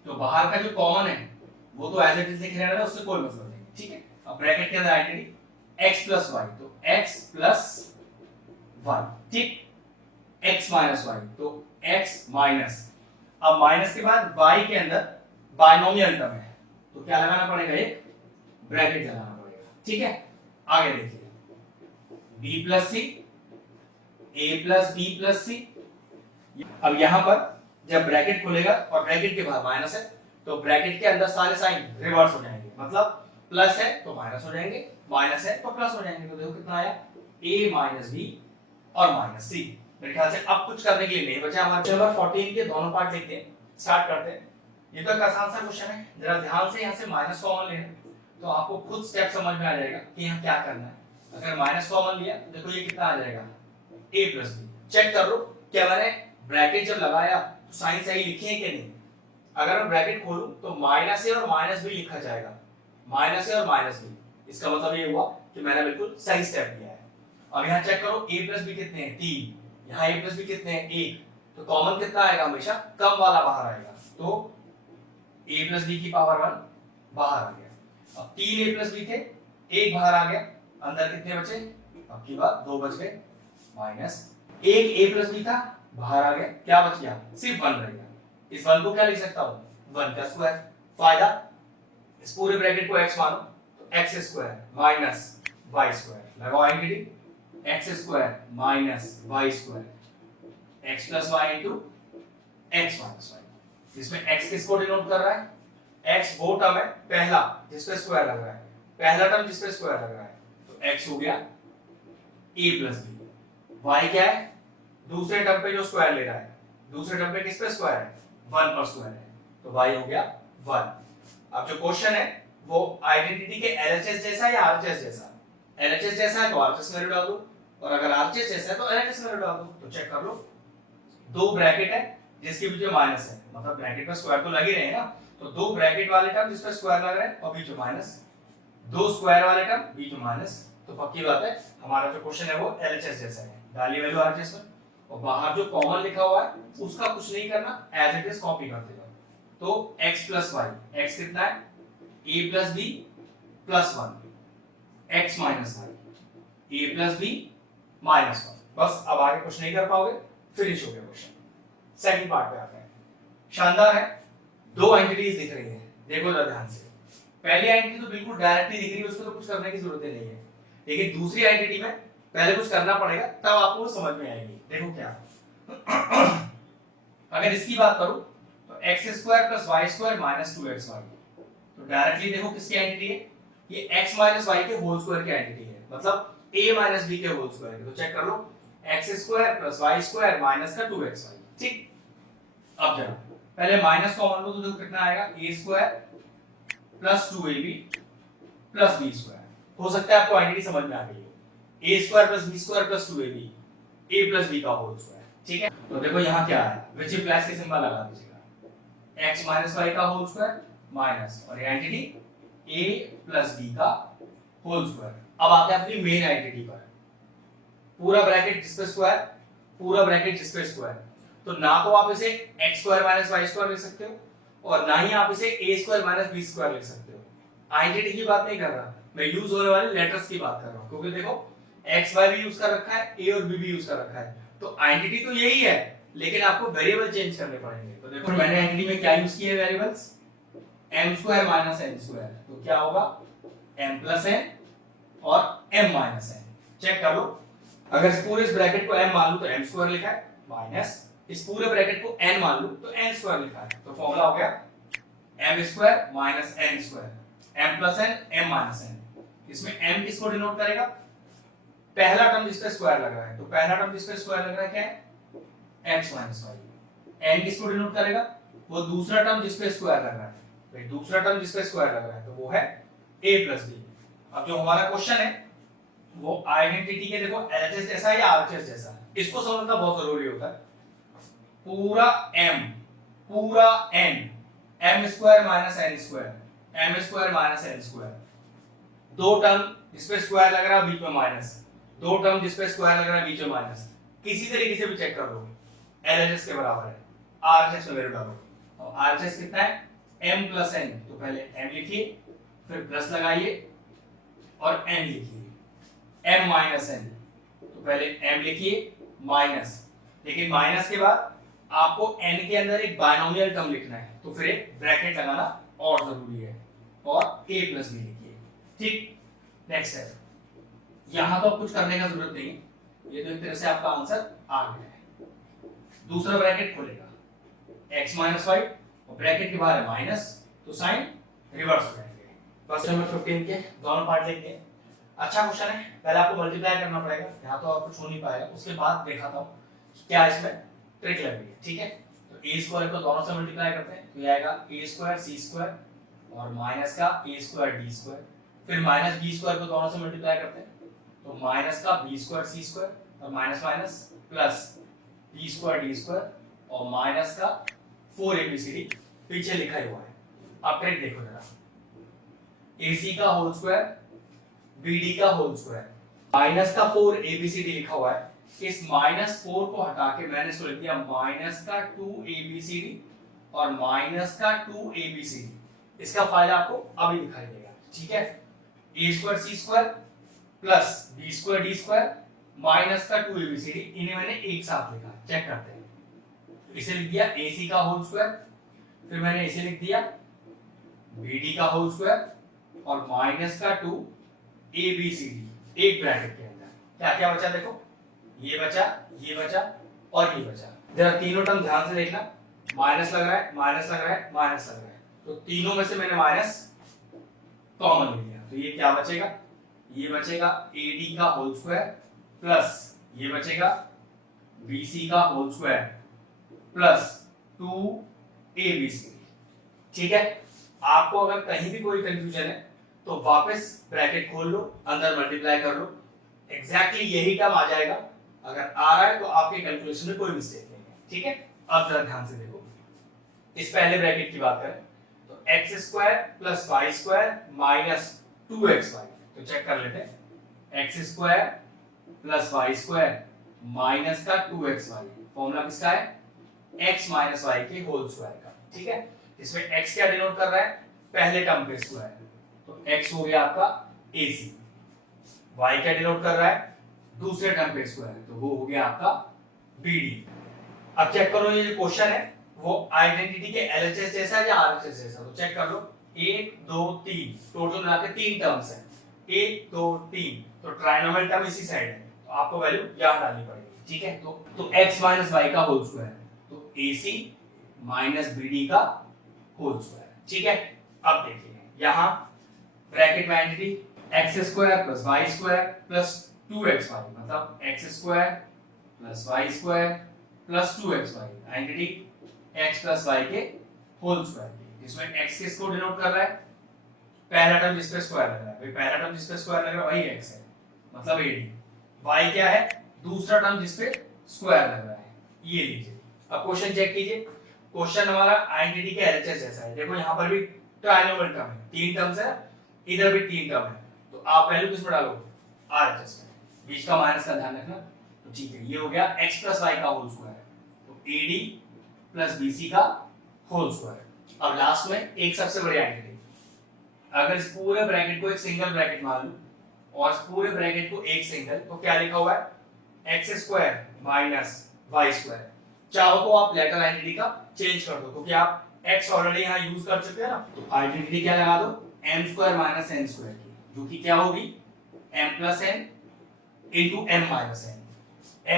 तो बाहर का जो कॉमन है वो तो एज इट इज लिख रहना है, उससे कोई मतलब नहीं, ठीक है। अब ब्रैकेट के अंदर आइडेंटिटी x प्लस y, तो x प्लस y, ठीक, x माइनस y, तो x माइनस, अब माइनस के बाद y के अंदर बाइनोमियल टर्म है, तो क्या लगाना पड़ेगा, एक ब्रैकेट लगाना पड़ेगा, ठीक है। आगे देखिए b plus c, a plus b plus c. अब यहां पर जब ब्रैकेट खुलेगा और ब्रैकेट के बाहर माइनस है, तो ब्रैकेट के अंदर सारे साइन रिवर्स हो जाएंगे, मतलब प्लस है तो माइनस हो जाएंगे, माइनस है तो प्लस हो जाएंगे, तो देखो कितना आया a माइनस बी और माइनस सी। मेरे ख्याल से अब कुछ करने के लिए नहीं बचा हमारे। नंबर 14 के दोनों पार्ट लिखते हैं, स्टार्ट करते हैं। ये तो एक आसान सा क्वेश्चन है, जरा ध्यान से यहाँ से माइनस कॉमन लेना तो आपको खुद स्टेप समझ में आ जाएगा कि यहाँ क्या करना है। अगर माइनस कॉमन लिया तो देखो ये कितना आ जाएगा a प्लस बी। चेक कर लो क्या मैंने ब्रैकेट जब लगाया तो साइन सही लिखी है कि नहीं। अगर मैं ब्रैकेट खोलूं तो माइनस ए और माइनस बी लिखा जाएगा, माइनस ए और माइनस बी। इसका मतलब ये हुआ कि मैंने बिल्कुल सही स्टेप लिया है। अब यहाँ चेक करो a प्लस बी कितने हैं 3, यहाँ a प्लस बी कितने हैं 1, तो कॉमन कितना आएगा हमेशा कम वाला बाहर आएगा, तो a प्लस बी की पावर 1 बाहर आ गया। अब 3 a प्लस बी थे, 1 बाहर आ गया, अंदर कितने बचे, अब की बात 2 बच गए, माइनस 1 a प्लस बी था बाहर आ गया, क्या बच गया सिर्फ 1 रह गया। इस 1 को क्या लिख सकता हूं 1 का स्क्वायर। फायदा इस पूरे ब्रैकेट को x मानो तो x square minus y square, लगाओ identity x square minus y square x plus y into x minus y। इसमें x किसको डिनोट कर रहा है, x वो टर्म है पहला जिस पे स्क्वायर लग रहा है, पहला टर्म जिस पे स्क्वायर लग रहा है, तो x हो गया a प्लस b। y क्या है दूसरे टर्म पे जो स्क्वायर ले रहा है, दूसरे टर्म पे किस पे स्क्वायर है 1 पर स्क्वायर है, तो y हो गया 1। अब जो क्वेश्चन है वो आइडेंटिटी के एलएचएस जैसा या आरएचएस जैसा। एलएचएस जैसा है तो आरएचएस वैल्यू डाल दो, और अगर आरएचएस जैसा है तो एलएचएस वैल्यू डाल दो। तो चेक कर लो, दो ब्रैकेट है जिसके बीच में माइनस है, मतलब ब्रैकेट में स्क्वायर तो लगे रहे ना, तो दो ब्रैकेट वाले टर्म जिस पे स्क्वायर लग रहा है और बीच में माइनस, दो स्क्वायर वाले टर्म बीच में माइनस, तो पक्की बात है हमारा जो क्वेश्चन है वो एलएचएस जैसा है। डालिए वैल्यू आरएचएस में, और बाहर जो कॉमन लिखा हुआ है उसका कुछ नहीं करना, एज इट इज कॉपी करते जाओ। तो x प्लस वाई, x कितना है a plus b plus 1, x minus y a plus b minus 1। बस अब आगे कुछ नहीं कर पाओगे, फिनिश हो गया क्वेश्चन। सेकंड पार्ट पे आते हैं, शानदार है, दो एंटिटीज दिख रही है, देखो जरा ध्यान से। पहली एंटिटी तो बिल्कुल डायरेक्टली दिख रही है, उसको तो कुछ करने की जरूरत ही नहीं है, लेकिन दूसरी एंटिटी में पहले कुछ करना पड़ेगा तब आपको समझ में आएगी। देखो क्या अगर इसकी बात करूं तो x square plus y square minus 2xy, तो डायरेक्टली देखो किसकी एंटिटी है, ये x माइनस वाई के होल स्क्वायर की एंटिटी है, मतलब a माइनस b के होल स्क्वायर की। तो चेक कर लो x square plus y square minus का 2xy, ठीक। अब जरा पहले माइनस कॉमन लो तो देखो कितना आएगा a स्क्वायर plus 2ab plus b square. हो सकता है आपको एंटिटी समझ में आ गई हो, a स्क्वायर plus b square plus 2ab a plus b का होल स्क्वायर, ठीक है। तो देखो यहाँ क्या है, विच इम्प्लाइज के सिंबल लगा दीजिएगा, x माइनस वाई का होल स्क्वायर माइनस और ये एंटिटी a प्लस b का होल स्क्वायर। अब आते हैं अपनी मेन आइडेंटिटी पर, पूरा ब्रैकेट जिस पे स्क्वायर, पूरा ब्रैकेट जिस पे स्क्वायर, तो ना तो आप इसे x square minus Y square लिख सकते हो और ना ही आप इसे a square minus b square लिख सकते हो। आइडेंटिटी की बात नहीं कर रहा मैं, यूज होने वाले लेटर्स की बात कर रहा हूं, क्योंकि देखो x y भी यूज कर रखा है, a और b भी यूज कर रखा है, तो आइडेंटिटी तो यही है लेकिन आपको वेरिएबल चेंज करने पड़ेंगे। तो देखो मैंने आइडेंटिटी में क्या यूज किया है variables, m square minus n square, तो क्या होगा m प्लस n और m माइनस n। चेक कर लो, अगर इस पूरे इस ब्रैकेट को m मान लूं तो m स्क्वायर लिखा है, माइनस इस पूरे ब्रैकेट को n मान लूं तो n स्क्वायर लिखा है, तो फॉर्मूला हो गया m square minus n square, m plus n m minus n। इसमें m किसको डिनोट करेगा, पहला टर्म जिस पे स्क्वायर लग रहा है, तो पहला टर्म जिस पे स्क्वायर लग रहा है क्या है x माइनस वाई। n किसको डिनोट करेगा, वो दूसरा टर्म जिस पे स्क्वायर लग रहा है, भाई दूसरा टर्म जिस पे स्क्वायर लग रहा है तो वो है a प्लस b। अब जो हमारा क्वेश्चन है वो आइडेंटिटी के देखो एलएचएस जैसा है या आरएचएस जैसा है, इसको समझना बहुत जरूरी होता है। पूरा m पूरा n, m square minus n square, m square minus n square, दो टर्म जिस पे स्क्वायर लग रहा है बीच में माइनस, दो टर्म जिस पे स्क्वायर लग रहा है बीच में माइनस, किसी तरीके से भी चेक कर लो एलएचएस के बराबर है, आरएचएस में वैल्यू डालो। और आरएचएस कितना है m प्लस n, तो पहले m लिखिए फिर प्लस लगाइए और n लिखिए, m माइनस n, तो पहले m लिखिए माइनस, लेकिन माइनस के बाद आपको n के अंदर एक बायनोमियल टर्म लिखना है, तो फिर एक ब्रैकेट लगाना और जरूरी है, और a प्लस b लिखिए, ठीक। नेक्स्ट है, यहां तो कुछ करने का जरूरत नहीं है, ये तो एक तरह से आपका आंसर आ गया है। दूसरा ब्रैकेट खोलेगा x माइनस वाई और ब्रैकेट के बाहर है माइनस, तो साइन रिवर्स हो जाएंगे। क्वेश्चन नंबर 15 के दोनों पार्ट लिखते हैं। अच्छा क्वेश्चन है, पहले आपको मल्टीप्लाई करना पड़ेगा, यहाँ तो आपको छू नहीं पाएगा, उसके बाद दिखाता हूँ क्या इसमें ट्रिक लग रही है। ठीक है, तो ए स्क्वायर को दोनों से मल्टीप्लाई करते हैं, तो ये आएगा ए स्क्वायर सी स्क्वायर और माइनस का ए स्क्वायर डी स्क्वायर, फिर माइनस बी स्क्वायर को दोनों से मल्टीप्लाई करते हैं, तो माइनस का बी स्क्वायर सी स्क्वायर और minus minus plus b square d square और माइनस का 4abcd पीछे लिखा हुआ है। अब ट्रिक देखो जरा, AC का होल स्क्वायर BD का होल स्क्वायर माइनस का 4abcd लिखा हुआ है, इस माइनस 4 को हटा के मैंने इसको लिख दिया माइनस का 2abcd और माइनस का 2abcd, इसका फायदा आपको अभी दिखाई देगा। ठीक है, a square c square plus b square d square minus का 2abcd, इन्हें मैंने एक साथ लिखा, चेक करते हैं। इसे लिख दिया AC का होल स्क्वायर, फिर मैंने इसे लिख दिया BD का होल स्क्वायर और माइनस का 2abcd एक ब्रैकेट के अंदर। क्या क्या बचा देखो, ये बचा और ये बचा। जरा तीनों टर्म ध्यान से देखना, माइनस लग रहा है, माइनस लग रहा है, माइनस लग रहा है, तो तीनों में से मैंने माइनस कॉमन ले लिया, तो ये क्या बचेगा, ये बचेगा AD का होल स्क्वायर प्लस ये बचेगा BC का होल स्क्वायर प्लस 2abcd। ठीक है, आपको अगर कहीं भी कोई कंफ्यूजन है तो वापस ब्रैकेट खोल लो, अंदर मल्टीप्लाई कर लो, एग्जैक्टली यही टर्म आ जाएगा। अगर आ रहा है तो आपके कैलकुलेशन में कोई मिस्टेक नहीं है। ठीक है, अब जरा ध्यान से देखो, इस पहले ब्रैकेट की बात करें तो x square plus y square minus 2xy, तो चेक कर लेते हैं, x square plus y square minus का 2xy, फॉर्मूला किसका है, x माइनस वाई के होल स्क्वायर का। ठीक है, इसमें x क्या डिनोट कर रहा है, पहले टर्म पे स्क्वायर, तो x हो गया आपका AC, y क्या डिनोट कर रहा है, दूसरे टर्म पे स्क्वायर, तो वो हो गया आपका BD। अब चेक करो, ये जो क्वेश्चन है वो आइडेंटिटी के LHS जैसा है या RHS जैसा, तो चेक कर लो, 1 2 3 टोटल मिला के 3 टर्म्स है, 1 2 3, तो ट्राइनोमियल टर्म इसी साइड है, तो आपको वैल्यू यहां डालनी पड़ेगी। ठीक है, तो x माइनस वाई का होल स्क्वायर, तो AC माइनस BD का होल स्क्वायर। ठीक है, अब देखिए यहां ब्रैकेट में identity x square plus y square plus 2xy, मतलब x square plus y square plus 2xy, identity x plus y के होल स्क्वायर। इसमें x किसको डिनोट कर रहा है, पहला टर्म जिस पे स्क्वायर लग रहा है, भाई पहला टर्म जिस पे स्क्वायर लग रहा है वही x है, मतलब AD। y क्या है, दूसरा टर्म जिस पे स्क्वायर लग रहा है, ये लीजिए। अब क्वेश्चन चेक कीजिए, क्वेश्चन हमारा आइडेंटिटी के LHS जैसा है, देखो यहाँ पर भी ट्राइनोमियल टर्म है, 3 टर्म्स है, इधर भी 3 टर्म है, तो आप वैल्यू किस में डालोगे, RHS में, बीच का माइनस का ध्यान रखना। तो ठीक है, ये हो गया x प्लस y का होल स्क्वायर, तो AD प्लस BC का होल स्क्वायर। अब लास्ट में एक सबसे बड़ी आइडेंटिटी, अगर इस पूरे ब्रैकेट को एक सिंगल ब्रैकेट मान लूं और इस पूरे ब्रैकेट को एक सिंगल, तो क्या लिखा हुआ है, x square minus y square. चाहो तो आप लेटर आइडेंटिटी का चेंज कर दो, क्योंकि आप x ऑलरेडी यहाँ यूज कर चुके हैं ना, तो आइडेंटिटी क्या लगा दो, m square minus n square की, जो कि क्या होगी m plus n into m minus n।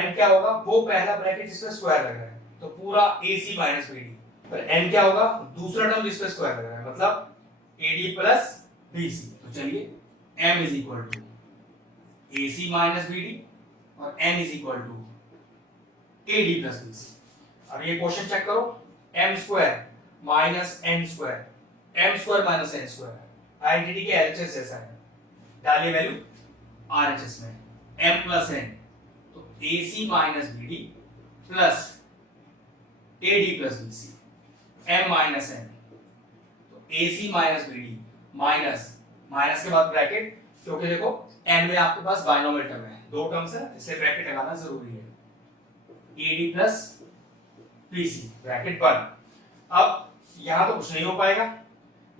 m क्या होगा, वो पहला ब्रैकेट जिसमें स्क्वायर लग रहा है, तो पूरा AC माइनस BD, पर n क्या होगा, दूसरा टर्म जिसमें स्क्वायर लग रहा है, मतलब AD प्लस BC। तो चलिए m is equal to AC minus BD और n is equal to AD plus BC। अब ये क्वेश्चन चेक करो, m square minus n square, m square minus n square, identity के LHS जैसा है, डालिए वैल्यू RHS में, m प्लस n, तो AC minus BD plus AD plus BC, m minus n, तो AC minus BD minus minus के बाद bracket, क्योंकि देखो n में आपके पास बाइनोमियल टर्म है, 2 टर्म्स है, इसलिए ब्रैकेट लगाना जरूरी है, AD प्लस BC ब्रैकेट बंद। अब यहां तो कुछ नहीं हो पाएगा,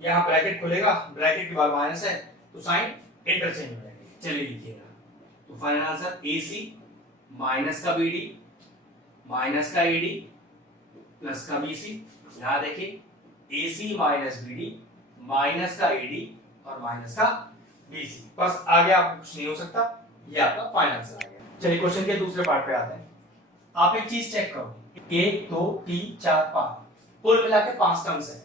यहां ब्रैकेट खुलेगा, ब्रैकेट के बाद माइनस है, तो साइन इंटरचेंज हो जाएंगे। चलिए लिखिएगा, तो फाइनल आंसर AC माइनस का BD माइनस का AD प्लस का BC। यहां देखिए AC माइनस BD माइनस का AD और माइनस का BC, बस आगे आपको कुछ नहीं हो सकता, ये आपका फाइनल आंसर आ गया। चलिए क्वेश्चन के दूसरे पार्ट पे आते हैं। आप एक चीज चेक करो, 1 2 3 4 5 कुल मिला के 5 टर्म्स है,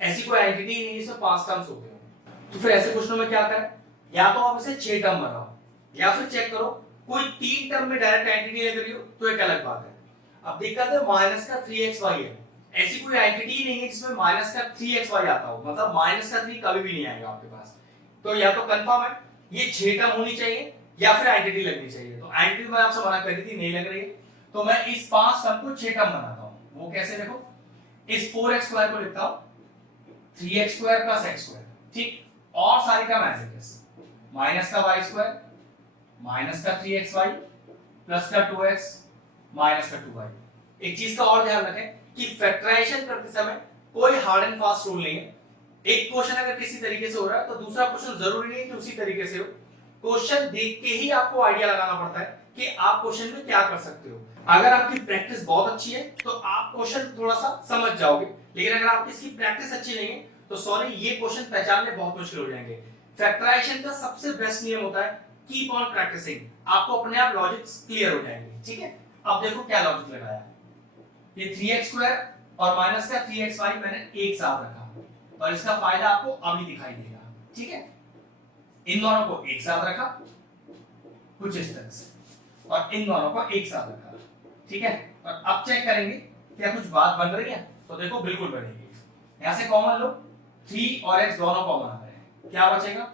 ऐसी कोई आइडेंटिटी नहीं जिसमें 5 टर्म्स होते हो, तो फिर ऐसे क्वेश्चनों में क्या करें, या तो आप इसे 6 टर्म बनाओ, या फिर चेक करो कोई 3 टर्म में डायरेक्ट एंटिटी लग रही हो तो एक अलग बात है। अब दिक्कत है माइनस का 3xy है, ऐसी कोई एंटिटी ही नहीं है जिसमें माइनस का 3xy आता हो, मतलब माइनस का 3 कभी भी नहीं आएगा आपके पास। तो या तो कंफर्म है ये 6 टर्म होनी चाहिए या फिर एंटिटी लगनी चाहिए। तो एंटिटी मैं आपसे मना कर रही थी नहीं लग रही है, तो मैं इस 5 टर्म को 6 टर्म बनाता हूं। वो कैसे देखो, इस 4x² को लिखता हूं 3x² + x², ठीक, और सारी term as it is, minus का y² माइनस का 3xy प्लस का 2x माइनस का 2y। एक चीज का और ध्यान रखें कि फैक्टराइजेशन करते समय कोई हार्ड एंड फास्ट रूल नहीं है। एक क्वेश्चन अगर किसी तरीके से हो रहा है तो दूसरा क्वेश्चन जरूरी नहीं कि उसी तरीके से हो। क्वेश्चन देख के ही आपको आइडिया लगाना पड़ता है कि आप क्वेश्चन में क्या कर सकते हो। अगर आपकी प्रैक्टिस बहुत अच्छी है तो आप क्वेश्चन थोड़ा सा समझ जाओगे, लेकिन अगर आपकी इसकी प्रैक्टिस अच्छी नहीं है तो सॉरी, ये क्वेश्चन पहचानने बहुत मुश्किल हो जाएंगे। फैक्टराइजेशन का सबसे बेस्ट नियम होता है कीप ऑन प्रैक्टिसिंग, आपको अपने आप लॉजिक्स क्लियर हो जाएंगे। ठीक है, अब देखो क्या लॉजिक लगाया, ये 3x² और माइनस का 3xy मैंने एक साथ रखा और इसका फायदा आपको अभी दिखाई देगा। ठीक है, इन दोनों को एक साथ रखा कुछ इस तरह से, और इन दोनों को एक साथ रखा। ठीक है, और अब चेक करेंगे क्या कुछ बात बन रही है, तो देखो बिल्कुल बनेगी। यहां से कॉमन लो, 3 और x दोनों कॉमन आ रहे हैं, क्या बचेगा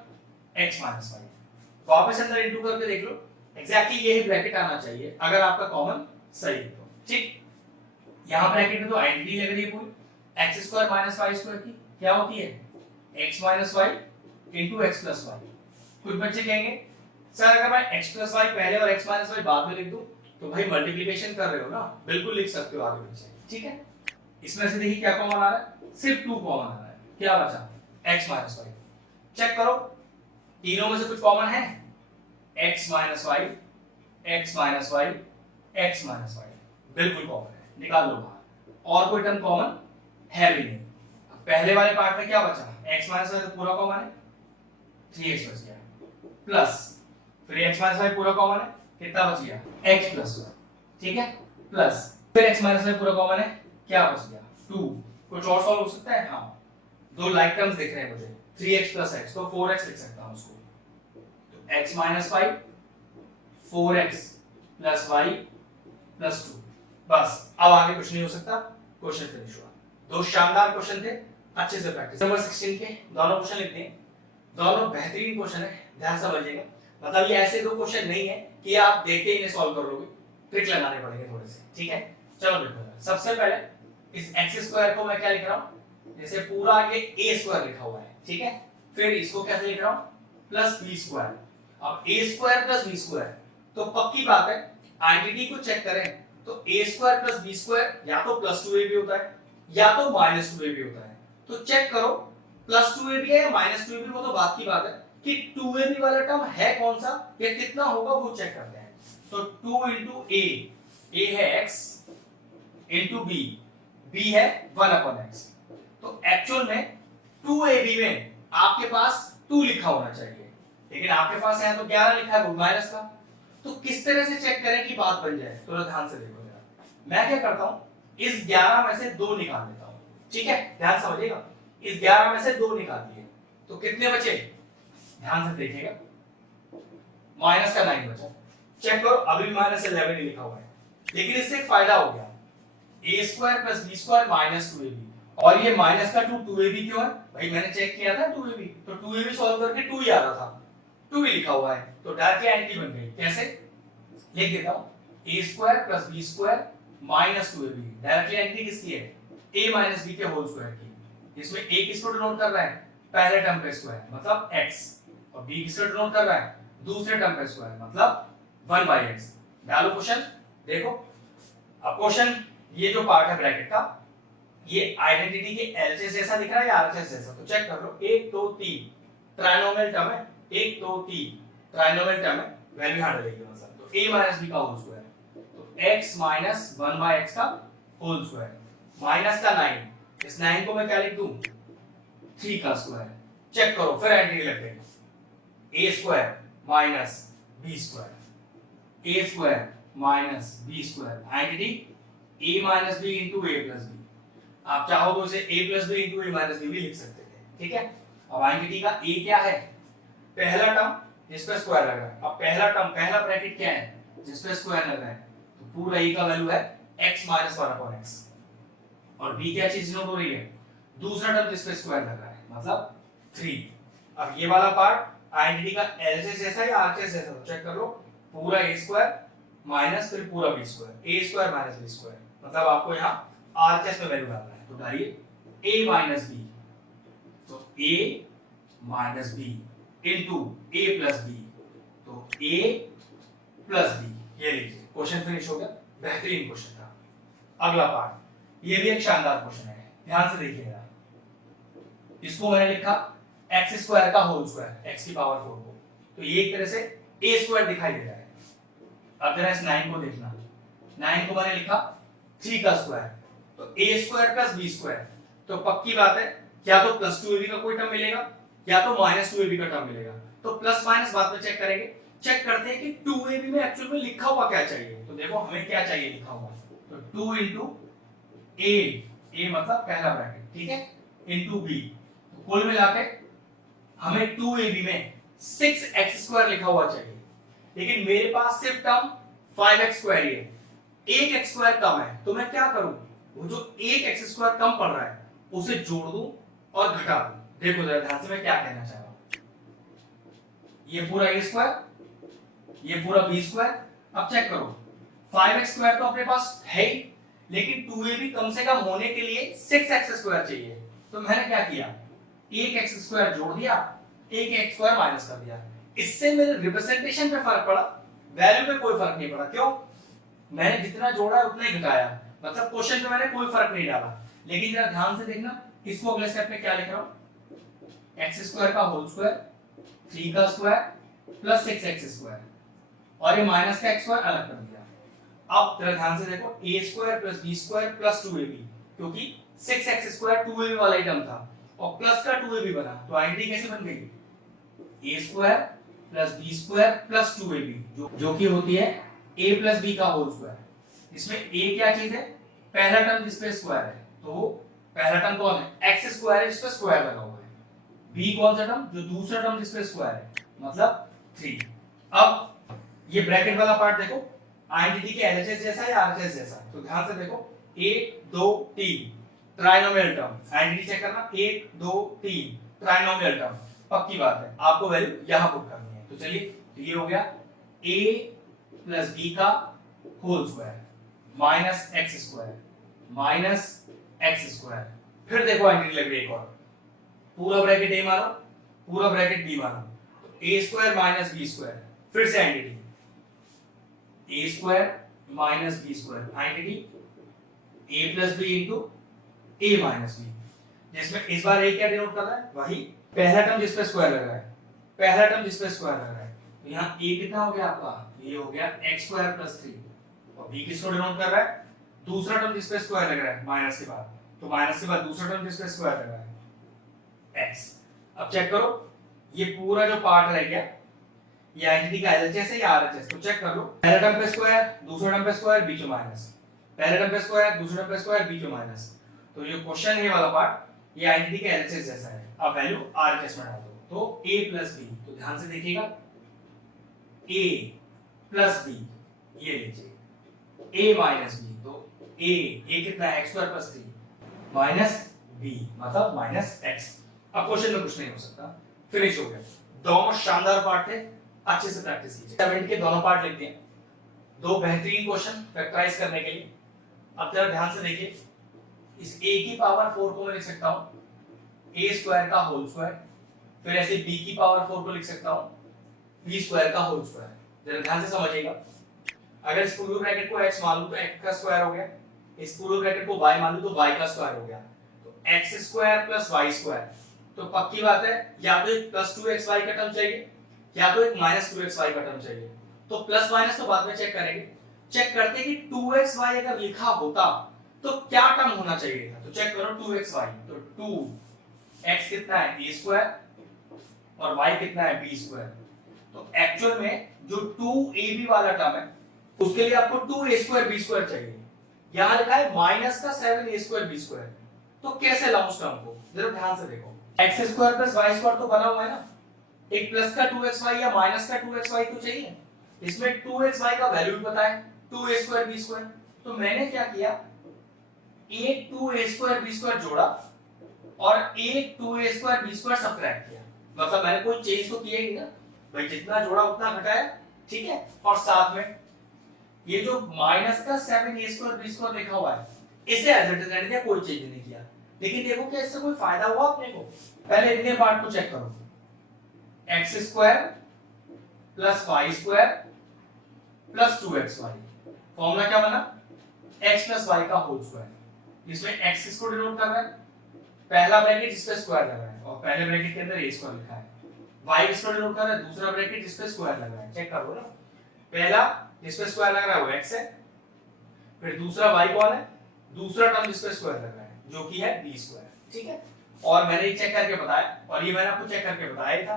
x - y। वापस अंदर इंटू करके देख लो, एग्जैक्टली यही ब्रैकेट आना चाहिए अगर आपका कॉमन सही है तो। ठीक, यहां ब्रैकेट में तो आइडेंटिटी लग रही है पूरी, x² - y² की क्या होती है x - y * x + y। कुछ बच्चे कहेंगे सर अगर मैं x + y पहले और x - y बाद में लिख दूं तो भाई मल्टीप्लिकेशन कर रहे हो ना, बिल्कुल लिख सकते हो आगे पीछे। ठीक है, इसमें से देखिए क्या कॉमन आ रहा है, सिर्फ 2 कॉमन आ रहा है, क्या बचा x - y। चेक करो तीनों में से कुछ कॉमन है, x - y x - y x - y बिल्कुल कॉमन है, निकाल लो बाहर। और कोई टर्म कॉमन है भी नहीं। पहले वाले पार्ट में क्या बचा, x - y तो पूरा कॉमन है, 3x बच गया, प्लस फिर x - y पूरा कॉमन है, कितना बच गया x + y। ठीक है, प्लस फिर x - y पूरा कॉमन है, क्या बच गया 2। कुछ और सॉल्व हो सकता है, हाँ दो लाइक टर्म्स दिख रहे हैं मुझे, 3x + x तो 4x लिख सकता हूं उसको, तो x - y 4x + y + 2। बस अब आगे कुछ नहीं हो सकता, क्वेश्चन फिनिश हुआ। दो शानदार क्वेश्चन थे, अच्छे से प्रैक्टिस। नंबर 16 के दोनों क्वेश्चन लिखते हैं, दोनों बेहतरीन क्वेश्चन है, ध्यान से समझिएगा। मतलब ये ऐसे दो क्वेश्चन नहीं है कि आप देख के इन्हें सॉल्व कर लोगे, ट्रिक लगाने पड़ेंगे थोड़े से। ठीक है, चलो देखो सबसे पहले इस x² को मैं क्या लिख रहा हूं, जैसे पूरा ये a² लिखा हुआ है। ठीक है, फिर इसको कैसे लिख रहा हूं +b²। अब a² + b² तो पक्की बात है आइडेंटिटी को चेक करें तो a² + b² या तो +2ab होता है या तो -2ab होता है। तो चेक करो +2ab है या -2ab, वो तो बात की बात है कि 2ab वाला टर्म है कौन सा या कितना होगा वो चेक करते हैं। तो 2 * a है x * b, b है 1/x। तो एक्चुअल में 2ab में आपके पास 2 लिखा होना चाहिए, लेकिन आपके पास है तो 11 लिखा है, माइनस का। तो किस तरह से चेक करें कि बात बन जाए, थोड़ा ध्यान से देखो जरा। मैं क्या करता हूं, इस 11 में से 2 निकाल लेता हूं। ठीक है, ध्यान समझिएगा, इस 11 में से 2 निकाल दिए तो कितने बचे, ध्यान से देखिएगा, -9 बचा। चेक करो अभी भी -11 ही लिखा हुआ है, लेकिन इससे एक फायदा हो गया, a² + b² -2ab, और ये माइनस का 2 2ab क्यों है भाई, मैंने चेक किया था 2ab, तो 2ab सॉल्व करके 2 ही आ रहा था, 2 ही लिखा हुआ है, तो डायरेक्टली एंटी बन गई। कैसे लिख देता हूं, a² + b² -2ab, directly anti किसकी है, a - b के होल स्क्वायर की। इसमें a किसको डिनोट कर रहा है, पहले टर्म का स्क्वायर मतलब x, और b किसको डिनोट कर रहा है, दूसरे टर्म का स्क्वायर मतलब 1/x। डालो क्वेश्चन, देखो अब क्वेश्चन ये जो पार्ट है ब्रैकेट का, ये आइडेंटिटी के एलएचएस जैसा दिख रहा है या आरएचएस जैसा, तो चेक कर लो, 1 2 3 ट्राइनोमियल टर्म है, 1 2 3 ट्राइनोमियल टर्म है, वैल्यू यहां डालेंगे मतलब, तो a - b का होल स्क्वायर, तो x - 1/x का होल स्क्वायर माइनस का 9, इस 9 को मैं क्या लिख दूं 3 का स्क्वायर। चेक करो फिर एंटी लग गई, a² - b², a² - b², identity a - b * a + b। आप चाहो तो इसे a + b * a - b भी लिख सकते थे। ठीक है, अब आइडेंटिटी का a क्या है पहला टर्म जिस पे स्क्वायर लग रहा है। अब पहला टर्म, पहला ब्रैकेट क्या है जिस पे स्क्वायर लग रहा है, तो पूरा e का वैल्यू है x माइनस 1/x, और b क्या चीज नोट हो रही है, दूसरा टर्म जिस पे स्क्वायर लग रहा है, मतलब 3। अब ये वाला पार्ट आइडेंटिटी का एलएचएस जैसा है या आरएचएस जैसा, तो चेक कर लो, पूरा a स्क्वायर माइनस फिर पूरा b square, a square minus b square, मतलब आपको यहाँ आरएचएस में वैल्यू डालना है, तो डालिए a माइनस b, तो a minus b into a plus b, तो a प्लस b, ये लीजिए क्वेश्चन फिनिश हो गया। बेहतरीन क्वेश्चन था। अगला पार्ट, ये भी एक शानदार क्वेश्चन है, ध्यान से देखिएगा। इसको मैंने लिखा x स्क्वायर का होल स्क्वायर, x की पावर 4 को, तो ये एक तरह से a स्क्वायर दिखाई दे रहा है। अब जरा इस 9 को देखना, 9 को मैंने लिखा 3 का स्क्वायर, तो a स्क्वायर प्लस b स्क्वायर, तो पक्की बात है या तो प्लस 2ab का कोई टर्म मिलेगा या तो माइनस 2ab का टर्म मिलेगा, तो प्लस माइनस बाद में चेक करेंगे। चेक करते हैं कि 2ab में एक्चुअल में लिखा हुआ क्या चाहिए, तो देखो हमें क्या चाहिए लिखा हुआ, तो 2 into a मतलब पहला ब्रैकेट, ठीक है, into b, तो कुल मिला के हमें 2ab में 6x स्क्वायर लिखा हुआ चाहिए, लेकिन मेरे पास सिर्फ टर्म 5x स्क्वायर ही है, एक x स्क्वायर कम है, तो मैं क्या करूं, वो जो एक x स्क्वायर कम पड़ रहा है उसे जोड़ दूं और घटा दूं। देखो जरा ध्यान से मैं क्या कहना चाह रहा हूं, ये पूरा a स्क्वायर, ये पूरा b स्क्वायर। अब चेक करो, 5x स्क्वायर तो अपने पास है ही, लेकिन 2ab कम से कम होने के लिए 6x स्क्वायर चाहिए, तो मैंने क्या किया, एक x स्क्वायर जोड़ दिया, एक x स्क्वायर माइनस कर दिया। इससे मेरे रिप्रेजेंटेशन पे फर्क पड़ा, वैल्यू में कोई फर्क नहीं पड़ा। क्यों, मैंने जितना जोड़ा है उतना ही घटाया, मतलब क्वेश्चन में मैंने कोई फर्क नहीं डाला। लेकिन जरा ध्यान से देखना, इसको अगले स्टेप में क्या लिख रहा हूं, x स्क्वायर का होल स्क्वायर, 3 का स्क्वायर प्लस 6x स्क्वायर, और ये माइनस का x स्क्वायर अलग कर दिया। अब जरा ध्यान से देखो, a स्क्वायर plus b square plus 2ab, क्योंकि 6x स्क्वायर 2ab वाला ही टर्म था और प्लस का 2ab बना, तो आइडेंटिटी कैसे बन गई, a स्क्वायर plus b square plus 2ab, जो कि होती है a प्लस b का होल स्क्वायर। इसमें a क्या चीज है, पहला टर्म जिस पे स्क्वायर है, तो पहला टर्म कौन है, x स्क्वायर है जिस पे स्क्वायर लगा हुआ है, b कौन सा टर्म, जो दूसरा टर्म जिस पे स्क्वायर है, मतलब 3। अब ये ब्रैकेट वाला पार्ट देखो, आइडेंटिटी के एलएचएस जैसा है या आरएचएस जैसा, तो ध्यान से देखो 1 2 3 ट्राइनोमियल टर्म, आइडेंटिटी चेक करना, 1 2 3 ट्राइनोमियल टर्म, पक्की बात है आपको वैल्यू यहां पुट करनी है। तो चलिए, तो ये हो गया a प्लस b का whole square minus x square minus x square. फिर देखो आइडेंटिटी लग रही है एक और, पूरा ब्रैकेट a मानो, पूरा ब्रैकेट b मानो, तो a square minus b square, फिर से identity a square minus b square, identity a plus b into a minus b, जिसमें इस बार a क्या डिनोट कर रहा है, वही पहला टर्म जिस पे स्क्वायर लग रहा है, पहला टर्म जिस पे स्क्वायर लग रहा है, तो यहाँ a कितना हो गया आपका, ये हो गया x स्क्वायर प्लस 3, और b किसको डिनोट कर रहा है, दूसरा टर्म जिस पे स्क्वायर लग रहा है माइनस के बाद, तो माइनस के बाद दूसरा टर्म जिस पे स्क्वायर लग रहा है x। अब चेक करो, ये पूरा जो पार्ट रह गया ये आइडेंटिटी का एलएचएस है या आरएचएस, तो चेक कर लो, पहला टर्म पे स्क्वायर, दूसरा टर्म पे स्क्वायर, बीच में माइनस, पहला टर्म पे स्क्वायर, दूसरा टर्म पे स्क्वायर, बीच में माइनस, तो ये क्वेश्चन है वाला पार्ट ये आइडेंटिटी का एलएचएस जैसा है। अब वैल्यू आरएचएस में डाल दो, तो a प्लस b, तो ध्यान से देखिएगा a प्लस b, ये लीजिए a माइनस b, तो a कितना है, x square plus 3 minus b मतलब माइनस x। अब क्वेश्चन में कुछ नहीं हो सकता, फिनिश हो गया। दोनों शानदार पार्ट थे, अच्छे से प्रैक्टिस कीजिए। 70 के दोनों पार्ट लिख दिए, दो बेहतरीन क्वेश्चन फैक्टराइज करने के लिए। अब जरा ध्यान से देखिए, इस a की पावर 4 को मैं लिख सकता हूं a स्क्वायर का होल स्क्वायर, फिर ऐसे b की पावर 4 को लिख सकता हूं b स्क्वायर का होल स्क्वायर। जरा ध्यान से समझिएगा, अगर इस पूरे ब्रैकेट को x मान लूं तो x का स्क्वायर हो गया, इस पूरे ब्रैकेट को y मान लूं तो y का स्क्वायर हो गया, तो x square plus y square, तो पक्की बात है या तो एक प्लस 2xy का टर्म चाहिए या तो एक माइनस 2xy का टर्म चाहिए। तो प्लस माइनस तो बाद में चेक करेंगे, चेक करते हैं कि 2xy अगर लिखा होता तो क्या टर्म होना चाहिए था, तो चेक करो 2xy, तो 2x कितना है a स्क्वायर और y कितना है b स्क्वायर, तो एक्चुअल में जो 2ab वाला टर्म है उसके लिए आपको 2a स्क्वायर b स्क्वायर चाहिए, यहां लिखा है माइनस का 7a स्क्वायर b स्क्वायर, तो कैसे लाऊं उस टर्म को, जरा ध्यान से देखो, x square plus y square तो बना हुआ है ना, एक प्लस का 2xy या माइनस का 2xy तो चाहिए। इसमें 2xy का वैल्यू भी पता है 2a² b²। तो मैंने क्या किया, एक 2a² b² जोड़ा और एक 2a² b² सब्ट्रैक्ट किया। मतलब मैंने कोई चेंज तो किया ही नहीं ना भाई, जितना जोड़ा उतना घटाया, ठीक है। और साथ में ये जो माइनस का 7a² b² लिखा हुआ है इसे एज इट इज रहने दिया, कोई चेंज नहीं किया। लेकिन देखो क्या इससे कोई फायदा हुआ अपने को? पहले इतने पार्ट को चेक करो, x² plus y² plus 2xy। Formula क्या बना? x प्लस y का होल स्क्वायर। इसमें x किसको डिनोट कर रहा है? पहला ब्रैकेट जिस पे स्क्वायर लगा है और पहले ब्रैकेट के अंदर a² लिखा है। y किसको डिनोट कर रहा है? दूसरा ब्रैकेट जिस पे स्क्वायर लगा है। चेक करो ना, पहला जिस पे स्क्वायर लग रहा है वो x है, फिर दूसरा y कौन है? दूसरा टर्म जिस पे स्क्वायर लग रहा है जो कि है b², ठीक है। और मैंने ये चेक करके बताया, और ये मैंने आपको चेक करके बताया था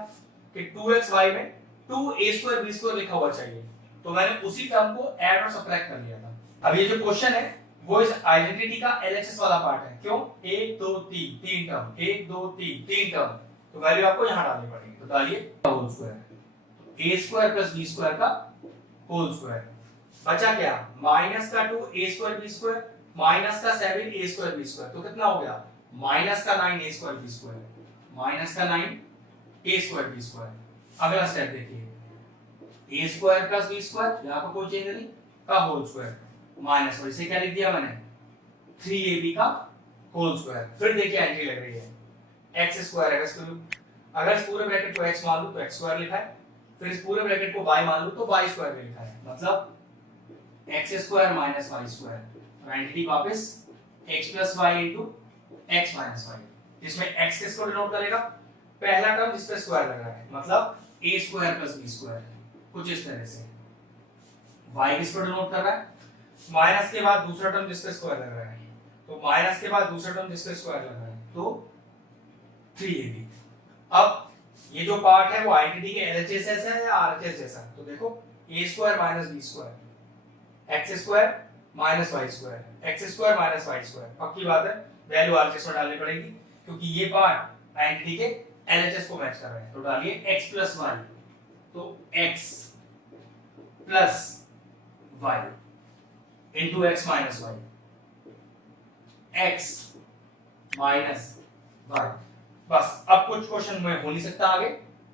कि 2xy में 2a² b² लिखा हुआ चाहिए, तो मैंने उसी टर्म को ऐड और सबट्रैक्ट कर लिया था। अब ये जो क्वेश्चन है वो इस आइडेंटिटी का LHS वाला पार्ट है। क्यों? 1 2 3 तीन टर्म, 1 2 3 तीन टर्म, तो वैल्यू आपको यहां डालनी पड़ेगी। तो डालिए whole square, a² plus b² का होल स्क्वायर। बचा क्या? माइनस का 2a² b² माइनस का 7a² b², तो कितना हो गया? माइनस का 9a² b², माइनस का 9a² b²। अगला स्टेप देखिए, a² प्लस b², यहां पर कोई चेंज नहीं, का होल स्क्वायर माइनस, और इसे क्या लिख दिया मैंने? 3ab का होल स्क्वायर। फिर देखिए एंट्री लग रही है x² है, अगर इस पूरे ब्रैकेट को x मान लूं तो x² लिखा है, फिर इस पूरे ब्रैकेट को y मान लूं तो y² भी लिखा है, मतलब x² माइनस y²। आइडेंटिटी वापस x plus y into x minus y, जिसमें x किसको डिनोट करेगा? पहला टर्म जिस पे स्क्वायर लग रहा है, मतलब a² प्लस b², कुछ इस तरह से। y किसको डिनोट कर रहा है? माइनस के बाद दूसरा टर्म जिस पे स्क्वायर लग रहा है, तो माइनस के बाद दूसरा टर्म जिस पे स्क्वायर लग रहा है, तो 3ab। अब ये जो पार्ट है वो आइडेंटिटी के LHS जैसा है या RHS जैसा? तो देखो a² minus b², x² minus y², x² minus y²। पक्की बात है वैल्यू RHS में डालनी पड़ेगी, क्योंकि ये पार्ट आइडेंटिटी के LHS को मैच कर रहा है। तो डालिए x प्लस y, तो x plus y into x minus y, x minus y। बस अब कुछ क्वेश्चन में हो नहीं सकता आगे,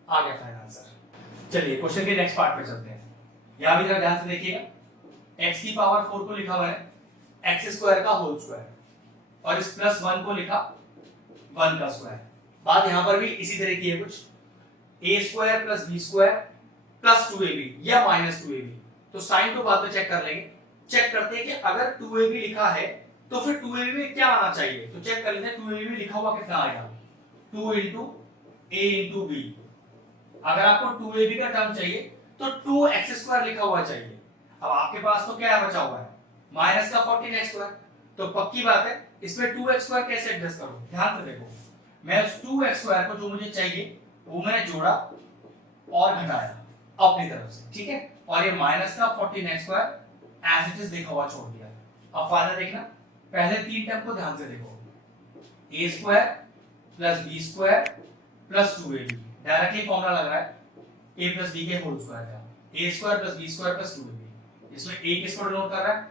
आ गया फाइनल आंसर। चलिए क्वेश्चन के नेक्स्ट पार्ट पे चलते हैं। यहां भी जरा ध्यान से देखिएगा, x की पावर 4 को लिखा हुआ है x² का होल स्क्वायर, और इस प्लस 1 को लिखा 1 का स्क्वायर। बात यहां पर भी इसी तरह की है कुछ, a² plus b² plus 2ab या माइनस 2ab। तो साइन को बाद में चेक कर लेंगे। चेक करते हैं कि अगर 2ab लिखा है तो फिर 2ab में क्या आना चाहिए, तो चेक कर लेते हैं 2ab में लिखा हुआ कितना आएगा, 2 इंटू a इंटू b। अगर आपको 2ab का टर्म चाहिए तो 2x² लिखा हुआ चाहिए। अब आपके पास तो क्या बचा हुआ है? माइनस का 14x²। तो पक्की बात है इसमें 2x² कैसे एडजस्ट करूं? ध्यान से देखो, मैं उस 2x² को जो मुझे चाहिए वो मैंने जोड़ा और घटाया अपनी तरफ से, ठीक है। और ये माइनस का 14x² एज इट इज लिखा हुआ छोड़ दिया। अब फायदा देखना, पहले तीन टर्म को ध्यान से देखो, a² plus b² plus 2ab। Directly formula लग रहा है a प्लस b के होल स्क्वायर का, a² plus b² plus 2ab। इसमें a किसको डिनोट कर रहा है?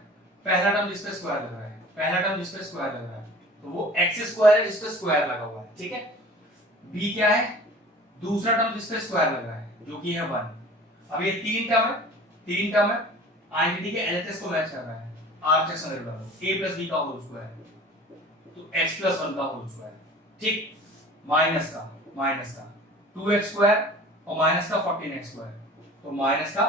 पहला टर्म जिस पे स्क्वायर लग रहा है, पहला टर्म जिस पे स्क्वायर लग रहा है, तो वो x² है जिस पे स्क्वायर लगा हुआ है, ठीक है। b क्या है? दूसरा टर्म जिस पे स्क्वायर लग रहा है, जो कि है 1। अब ये तीन टर्म है आइडेंटिटी के LHS को मैच कर रहा है। RHS में डालो a प्लस b का होल स्क्वायर, तो x प्लस 1 का होल स्क्वायर, ठीक। माइनस का 2x² और माइनस का 14x², तो माइनस का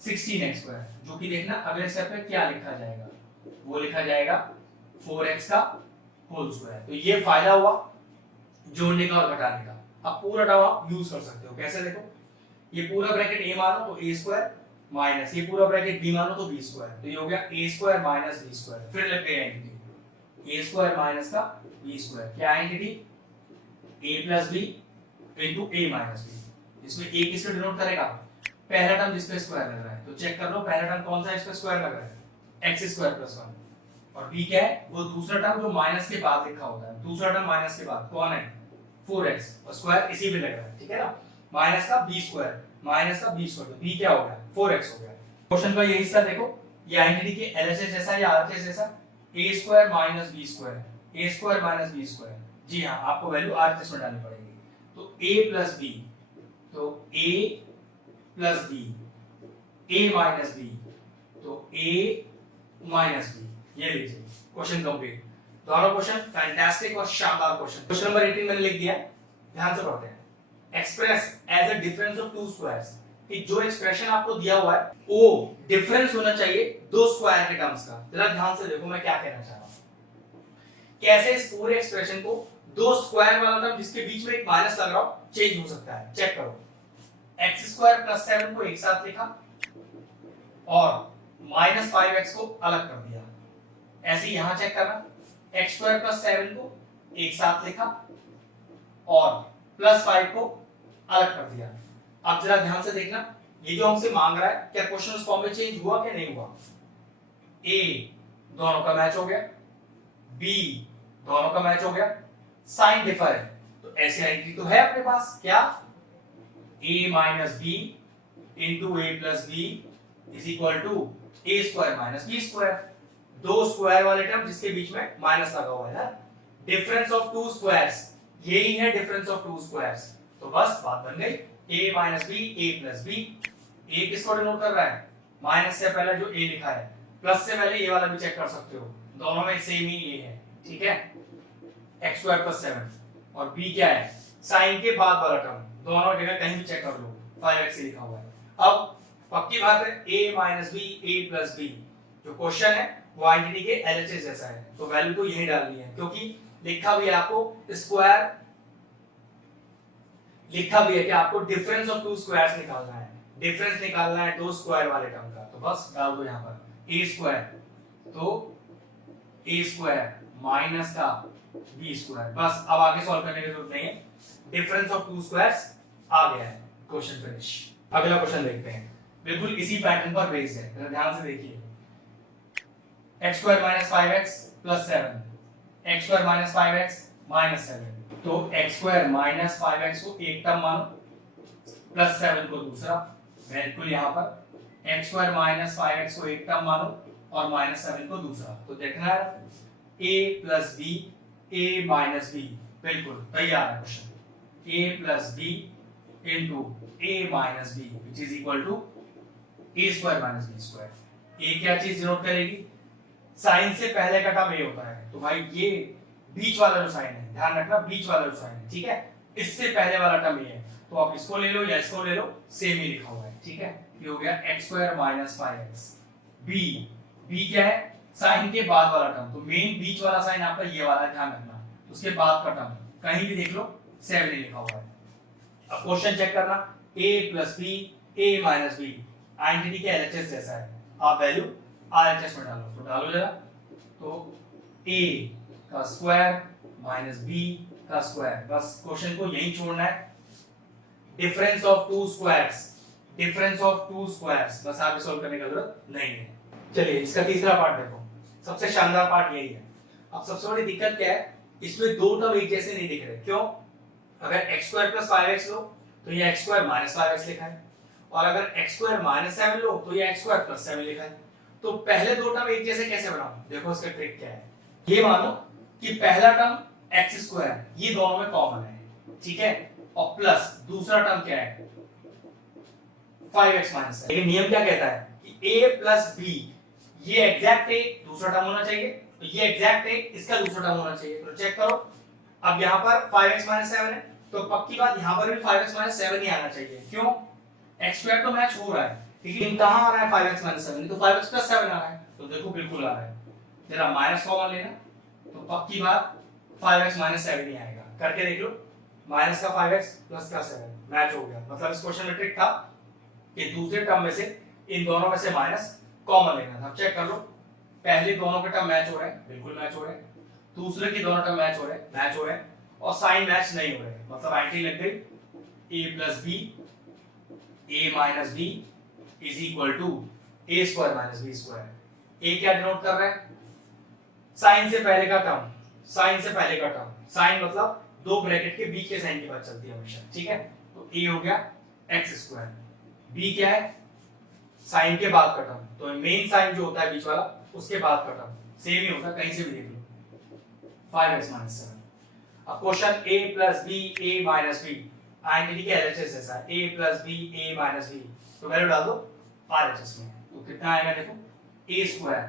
16x², जो कि देखना अगले स्टेप पे क्या लिखा जाएगा, वो लिखा जाएगा 4x का होल स्क्वायर। तो ये फायदा हुआ जोड़ने का और घटाने का। अब पूरा टर्म आप यूज कर सकते हो, कैसे देखो, ये पूरा ब्रैकेट a मानो तो a² माइनस ये पूरा ब्रैकेट b मानो तो b², तो ये हो गया a² माइनस b²। फिर लिखते हैं आइडेंटिटी a² माइनस का b², क्या identity? a plus b into a minus b। इसमें a किसको डिनोट करेगा? पहला टर्म जिस पे स्क्वायर लग रहा है, तो चेक कर लो पहला टर्म कौन सा इस पे स्क्वायर लग रहा है, x² प्लस 1। और b क्या है? वो दूसरा टर्म जो माइनस के बाद लिखा होता है, दूसरा टर्म माइनस के बाद कौन है? 4x, और स्क्वायर इसी पे लग रहा है, ठीक है ना। माइनस का बी स्क्वायर, माइनस का बी स्क्वायर, तो बी क्या हो गया 4x हो गया। क्वेश्चन का ये हिस्सा देखो, ये आइडेंटिटी के एलएचएस जैसा या आरएचएस जैसा, a square minus b square, a square minus b square. जी हाँ, आपको वैल्यू आरएचएस में डालनी पड़ेगी। तो a प्लस बी, तो a plus b, a minus B, तो a माइनस बी। ये लीजिए क्वेश्चन कंप्लीट। दोनों क्वेश्चन फैंटास्टिक और शानदार क्वेश्चन। क्वेश्चन नंबर 18 मैंने लिख दिया, ध्यान से पढ़ते हैं। Express as a difference of two squares, कि जो एक्सप्रेशन आपको दिया हुआ है वो डिफरेंस होना चाहिए दो स्क्वायर के टर्म्स का। जरा ध्यान से देखो मैं क्या कहना चाह रहा हूं। कैसे इस पूरे एक्सप्रेशन को दो स्क्वायर वाला टर्म जिसके बीच में एक माइनस लग रहा हो चेंज हो सकता है। चेक करो, x स्क्वायर प्लस 7 को एक साथ लिखा और माइनस 5x को अलग कर दिया। ऐसे यहां चेक करना, x स्क्वायर प्लस 7 को एक साथ लिखा और प्लस 5 को अलग कर दिया। अब जरा ध्यान से देखना, ये जो हमसे मांग रहा है क्या क्वेश्चन उस फॉर्म में चेंज हुआ कि नहीं हुआ। a दोनों का मैच हो गया, b दोनों का मैच हो गया, साइन डिफर है, तो ऐसी आइडेंटिटी तो है अपने पास, क्या a minus b into a plus b is equal to a square minus b square. दो स्क्वायर वाले टर्म जिसके बीच में माइनस लगा हुआ है ना, डिफरेंस ऑफ टू स्क्वायर्स, यही है डिफरेंस ऑफ टू स्क्वायर्स। तो बस बात बन गई, a minus B a plus b. a किसको डिनोट कर रहा है, माइनस से पहले जो a लिखा है, प्लस से पहले ये वाला भी चेक कर सकते हो, दोनों में सेम ही a है, ठीक है, x स्क्वायर प्लस 7। और b क्या है, साइन के बाद वाला टर्म, दोनों जगह कहीं भी चेक कर लो 5x से लिखा हुआ है। अब पक्की बात है a minus B a plus b, जो क्वेश्चन है वो आइडेंटिटी के एलएचएस जैसा है, तो वैल्यू को यही डालनी है, क्योंकि लिखा भी है आपको स्क्वायर, लिखा भी है कि आपको डिफरेंस ऑफ टू स्क्वायर्स निकालना है, डिफरेंस निकालना है दो स्क्वायर वाले टर्म का। तो बस डाल दो यहाँ पर a स्क्वायर, तो a स्क्वायर माइनस का b स्क्वायर। बस अब आगे सॉल्व करने की जरूरत नहीं है, डिफरेंस ऑफ टू स्क्वायर्स आ गया है, क्वेश्चन फिनिश। अगला क्वेश्चन देखते हैं, बिल्कुल इसी पैटर्न पर बेस्ड है, जरा ध्यान से देखिए। x square minus 5x plus 7, x square minus 5x minus 7, तो x स्क्वायर माइनस 5x को एक टर्म मानो, प्लस 7 को दूसरा। बिल्कुल यहाँ पर x स्क्वायर माइनस 5x को एक टर्म मानो और माइनस 7 को दूसरा। तो देखना है a plus b a minus b, बिल्कुल तैयार है question. a plus b into a minus b which is equal to a square minus b square. a क्या चीज डिनोट करेगी, साइन से पहले का टर्म a होता है, तो भाई ये बीच वाला जो साइन है, ध्यान रखना बीच वाला जो साइन है, ठीक है, इससे पहले वाला टर्म ये है, तो आप इसको ले लो या इसको ले लो, सेम ही लिखा हुआ है, ठीक है। ये हो गया x square minus 5x। b क्या है, साइन के बाद वाला टर्म, तो मेन बीच वाला साइन आपका ये वाला है, ध्यान रखना, उसके बाद का टर्म कहीं भी देख लो 7 ही लिखा हुआ है। अब क्वेश्चन चेक करना, a plus b a minus b identity के एलएचएस जैसा है, आप वैल्यू आरएचएस में डालो, तो डालो जरा, तो a का स्क्वायर माइनस b का स्क्वायर, बस क्वेश्चन को यही छोड़ना है, difference of two squares, difference of two squares, बस आगे सॉल्व करने की जरूरत नहीं है। चलिए इसका तीसरा पार्ट देखो, सबसे शानदार पार्ट यही है। अब सबसे बड़ी दिक्कत क्या है, इसमें दो टर्म एक जैसे नहीं दिख रहे, क्यों, अगर x स्क्वायर प्लस 5x लो तो ये x स्क्वायर माइनस 5x लिखा है, और अगर x स्क्वायर माइनस 7 लो तो ये x स्क्वायर प्लस 7 लिखा है। तो पहले दो टर्म एक जैसे कैसे बनाऊं, देखो इसका ट्रिक क्या है। ये मानो कि पहला टर्म x स्क्वायर ये दोनों में कॉमन है, ठीक है, और प्लस दूसरा टर्म क्या है 5x माइनस। लेकिन नियम क्या कहता है कि a प्लस b ये एग्जैक्ट है, दूसरा टर्म होना चाहिए, तो ये एग्जैक्ट है, इसका दूसरा टर्म होना चाहिए। तो चेक करो, अब यहाँ पर 5x माइनस 7 है, तो पक्की बात यहाँ पर भी 5x माइनस 7 ही आना चाहिए, क्यों, x स्क्वायर तो मैच हो रहा है, लेकिन कहाँ आ रहा है 5x माइनस 7, तो 5x प्लस 7 आ रहा है, तो देखो बिल्कुल आ रहा है। जरा माइनस कॉमन लेना, तो पक्की बात 5x माइनस 7 ही आएगा, करके देख लो, माइनस का 5x प्लस का 7 मैच हो गया। मतलब इस क्वेश्चन में ट्रिक था कि दूसरे टर्म में से इन दोनों में से माइनस कॉमन लेना था। चेक कर लो, पहले दोनों के टर्म मैच हो रहे हैं, बिल्कुल मैच हो रहे हैं, दूसरे के दोनों टर्म मैच हो रहे हैं, और साइन मैच नहीं हो रहे, मतलब आइडेंटिटी लग गई a plus b a minus b is equal to a square minus b square. a क्या डिनोट कर रहा है, साइन से पहले का टर्म, साइन से पहले का टर्म, साइन मतलब दो ब्रैकेट के बीच के साइन के बाद चलती है हमेशा, ठीक है, तो तो a हो गया एक्स स्क्वायर, b क्या है साइन के बाद का टर्म, तो मेन साइन जो होता है बीच वाला उसके बाद का टर्म सेम ही होता है, कहीं से भी देख लो 5x - 7। अब question a + b a - b identity के एलएचएस जैसा है, a + b a - b, तो वैल्यू डाल दो आरएचएस में, तो कितना आएगा देखो a स्क्वायर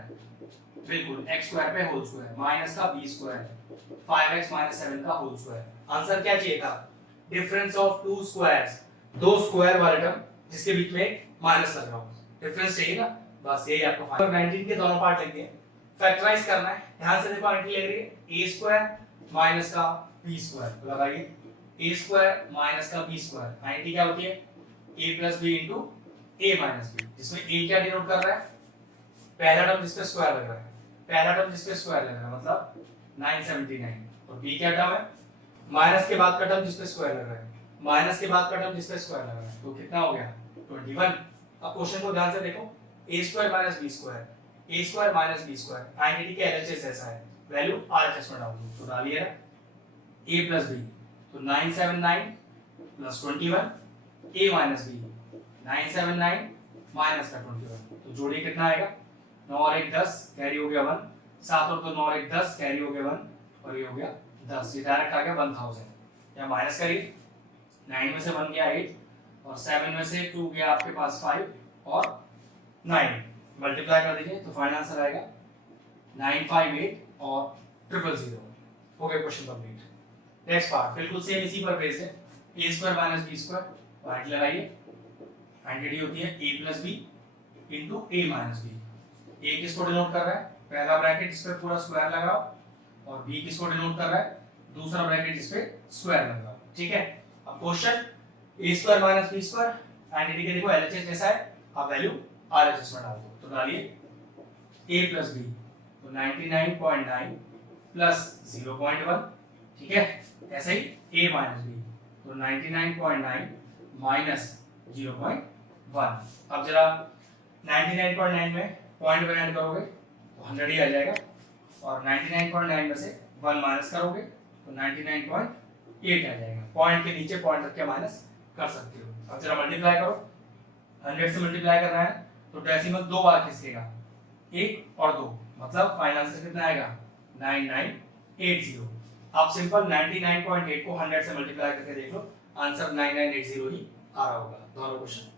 बिल्कुल x स्क्वायर पे होल स्क्वायर माइनस का b स्क्वायर 5x - 7 का होल स्क्वायर। आंसर क्या चाहिए था, डिफरेंस ऑफ टू स्क्वायर्स, दो स्क्वायर वाले टर्म जिसके बीच में माइनस लग रहा हो, डिफरेंस चाहिए ना, बस यही आपको 19 के दोनों पार्ट लिख दिए, फैक्टराइज करना है। ध्यान से देखो आइडेंटिटी लग रही है a स्क्वायर माइनस का b स्क्वायर, तो लगाइए a स्क्वायर माइनस का b स्क्वायर, आइडेंटिटी क्या होती है a + b * a - b, जिसमें a क्या डिनोट कर रहा है, पहला टर्म जिसपे स्क्वायर लग रहा है, पहला टर्म जिसपे स्क्वायर लग रहा है मतलब 979, और b क्या टर्म है माइनस के बाद का टर्म जिसपे स्क्वायर लग रहा है, माइनस के बाद का टर्म जिसपे स्क्वायर लग रहा है, तो कितना हो गया 21। अब क्वेश्चन को ध्यान से देखो, a square minus b square, a square minus b square, identity के एलएचएस ऐसा है, वैल्यू आरएचएस में डाल दो, तो डालिए ना a + b, तो 979 + 21 a - b 979 माइनस का 21, तो जोड़िए कितना आएगा 9 और 1 10, कैरी हो गया 1, 7 और 2 9 और 1 10, कैरी हो गया 1, और ये हो गया 10, ये डायरेक्ट आ गया 1000। या माइनस करिए, 9 में से 1 गया 8 और 7 में से 2 गया आपके पास 5 और 9, मल्टीप्लाई कर दीजिए तो फाइनल आंसर आएगा 958 और 000। हो गया क्वेश्चन कंप्लीट। नेक्स्ट पार्ट बिल्कुल सेम इसी पर बेस्ड है, a square - b square, part लगाइए, आइडेंटिटी होती है a + b * a - b, a किसको डिनोट कर रहा है, पहला ब्रैकेट जिस पे पूरा स्क्वायर लगाओ, और b किसको डिनोट कर रहा है, दूसरा ब्रैकेट जिस पे स्क्वायर लगाओ, ठीक है। अब question a square - b square, identity के देखो एलएचएस जैसा है, आप वैल्यू आरएचएस में डाल दो, तो डालिए a + b, तो 99.9 + 0.1, ठीक है, ऐसे ही a - b, तो 99.9 - 0.1। अब जरा 99.9 में पॉइंट वन ऐड करोगे तो 100 ही आ जाएगा, और 99.9 में से 1 माइनस करोगे तो 99.8 आ जाएगा, पॉइंट के नीचे पॉइंट रख के माइनस कर सकते हो। अब जरा मल्टीप्लाई करो, 100 से मल्टीप्लाई करना है तो डेसिमल 2 बार खिसकेगा, 1 और 2, मतलब फाइनल आंसर कितना आएगा 9980। आप सिंपल 99.8 को 100 से मल्टीप्लाई करके देख लो, आंसर 9980 ही आ रहा होगा दोनों क्वेश्चन।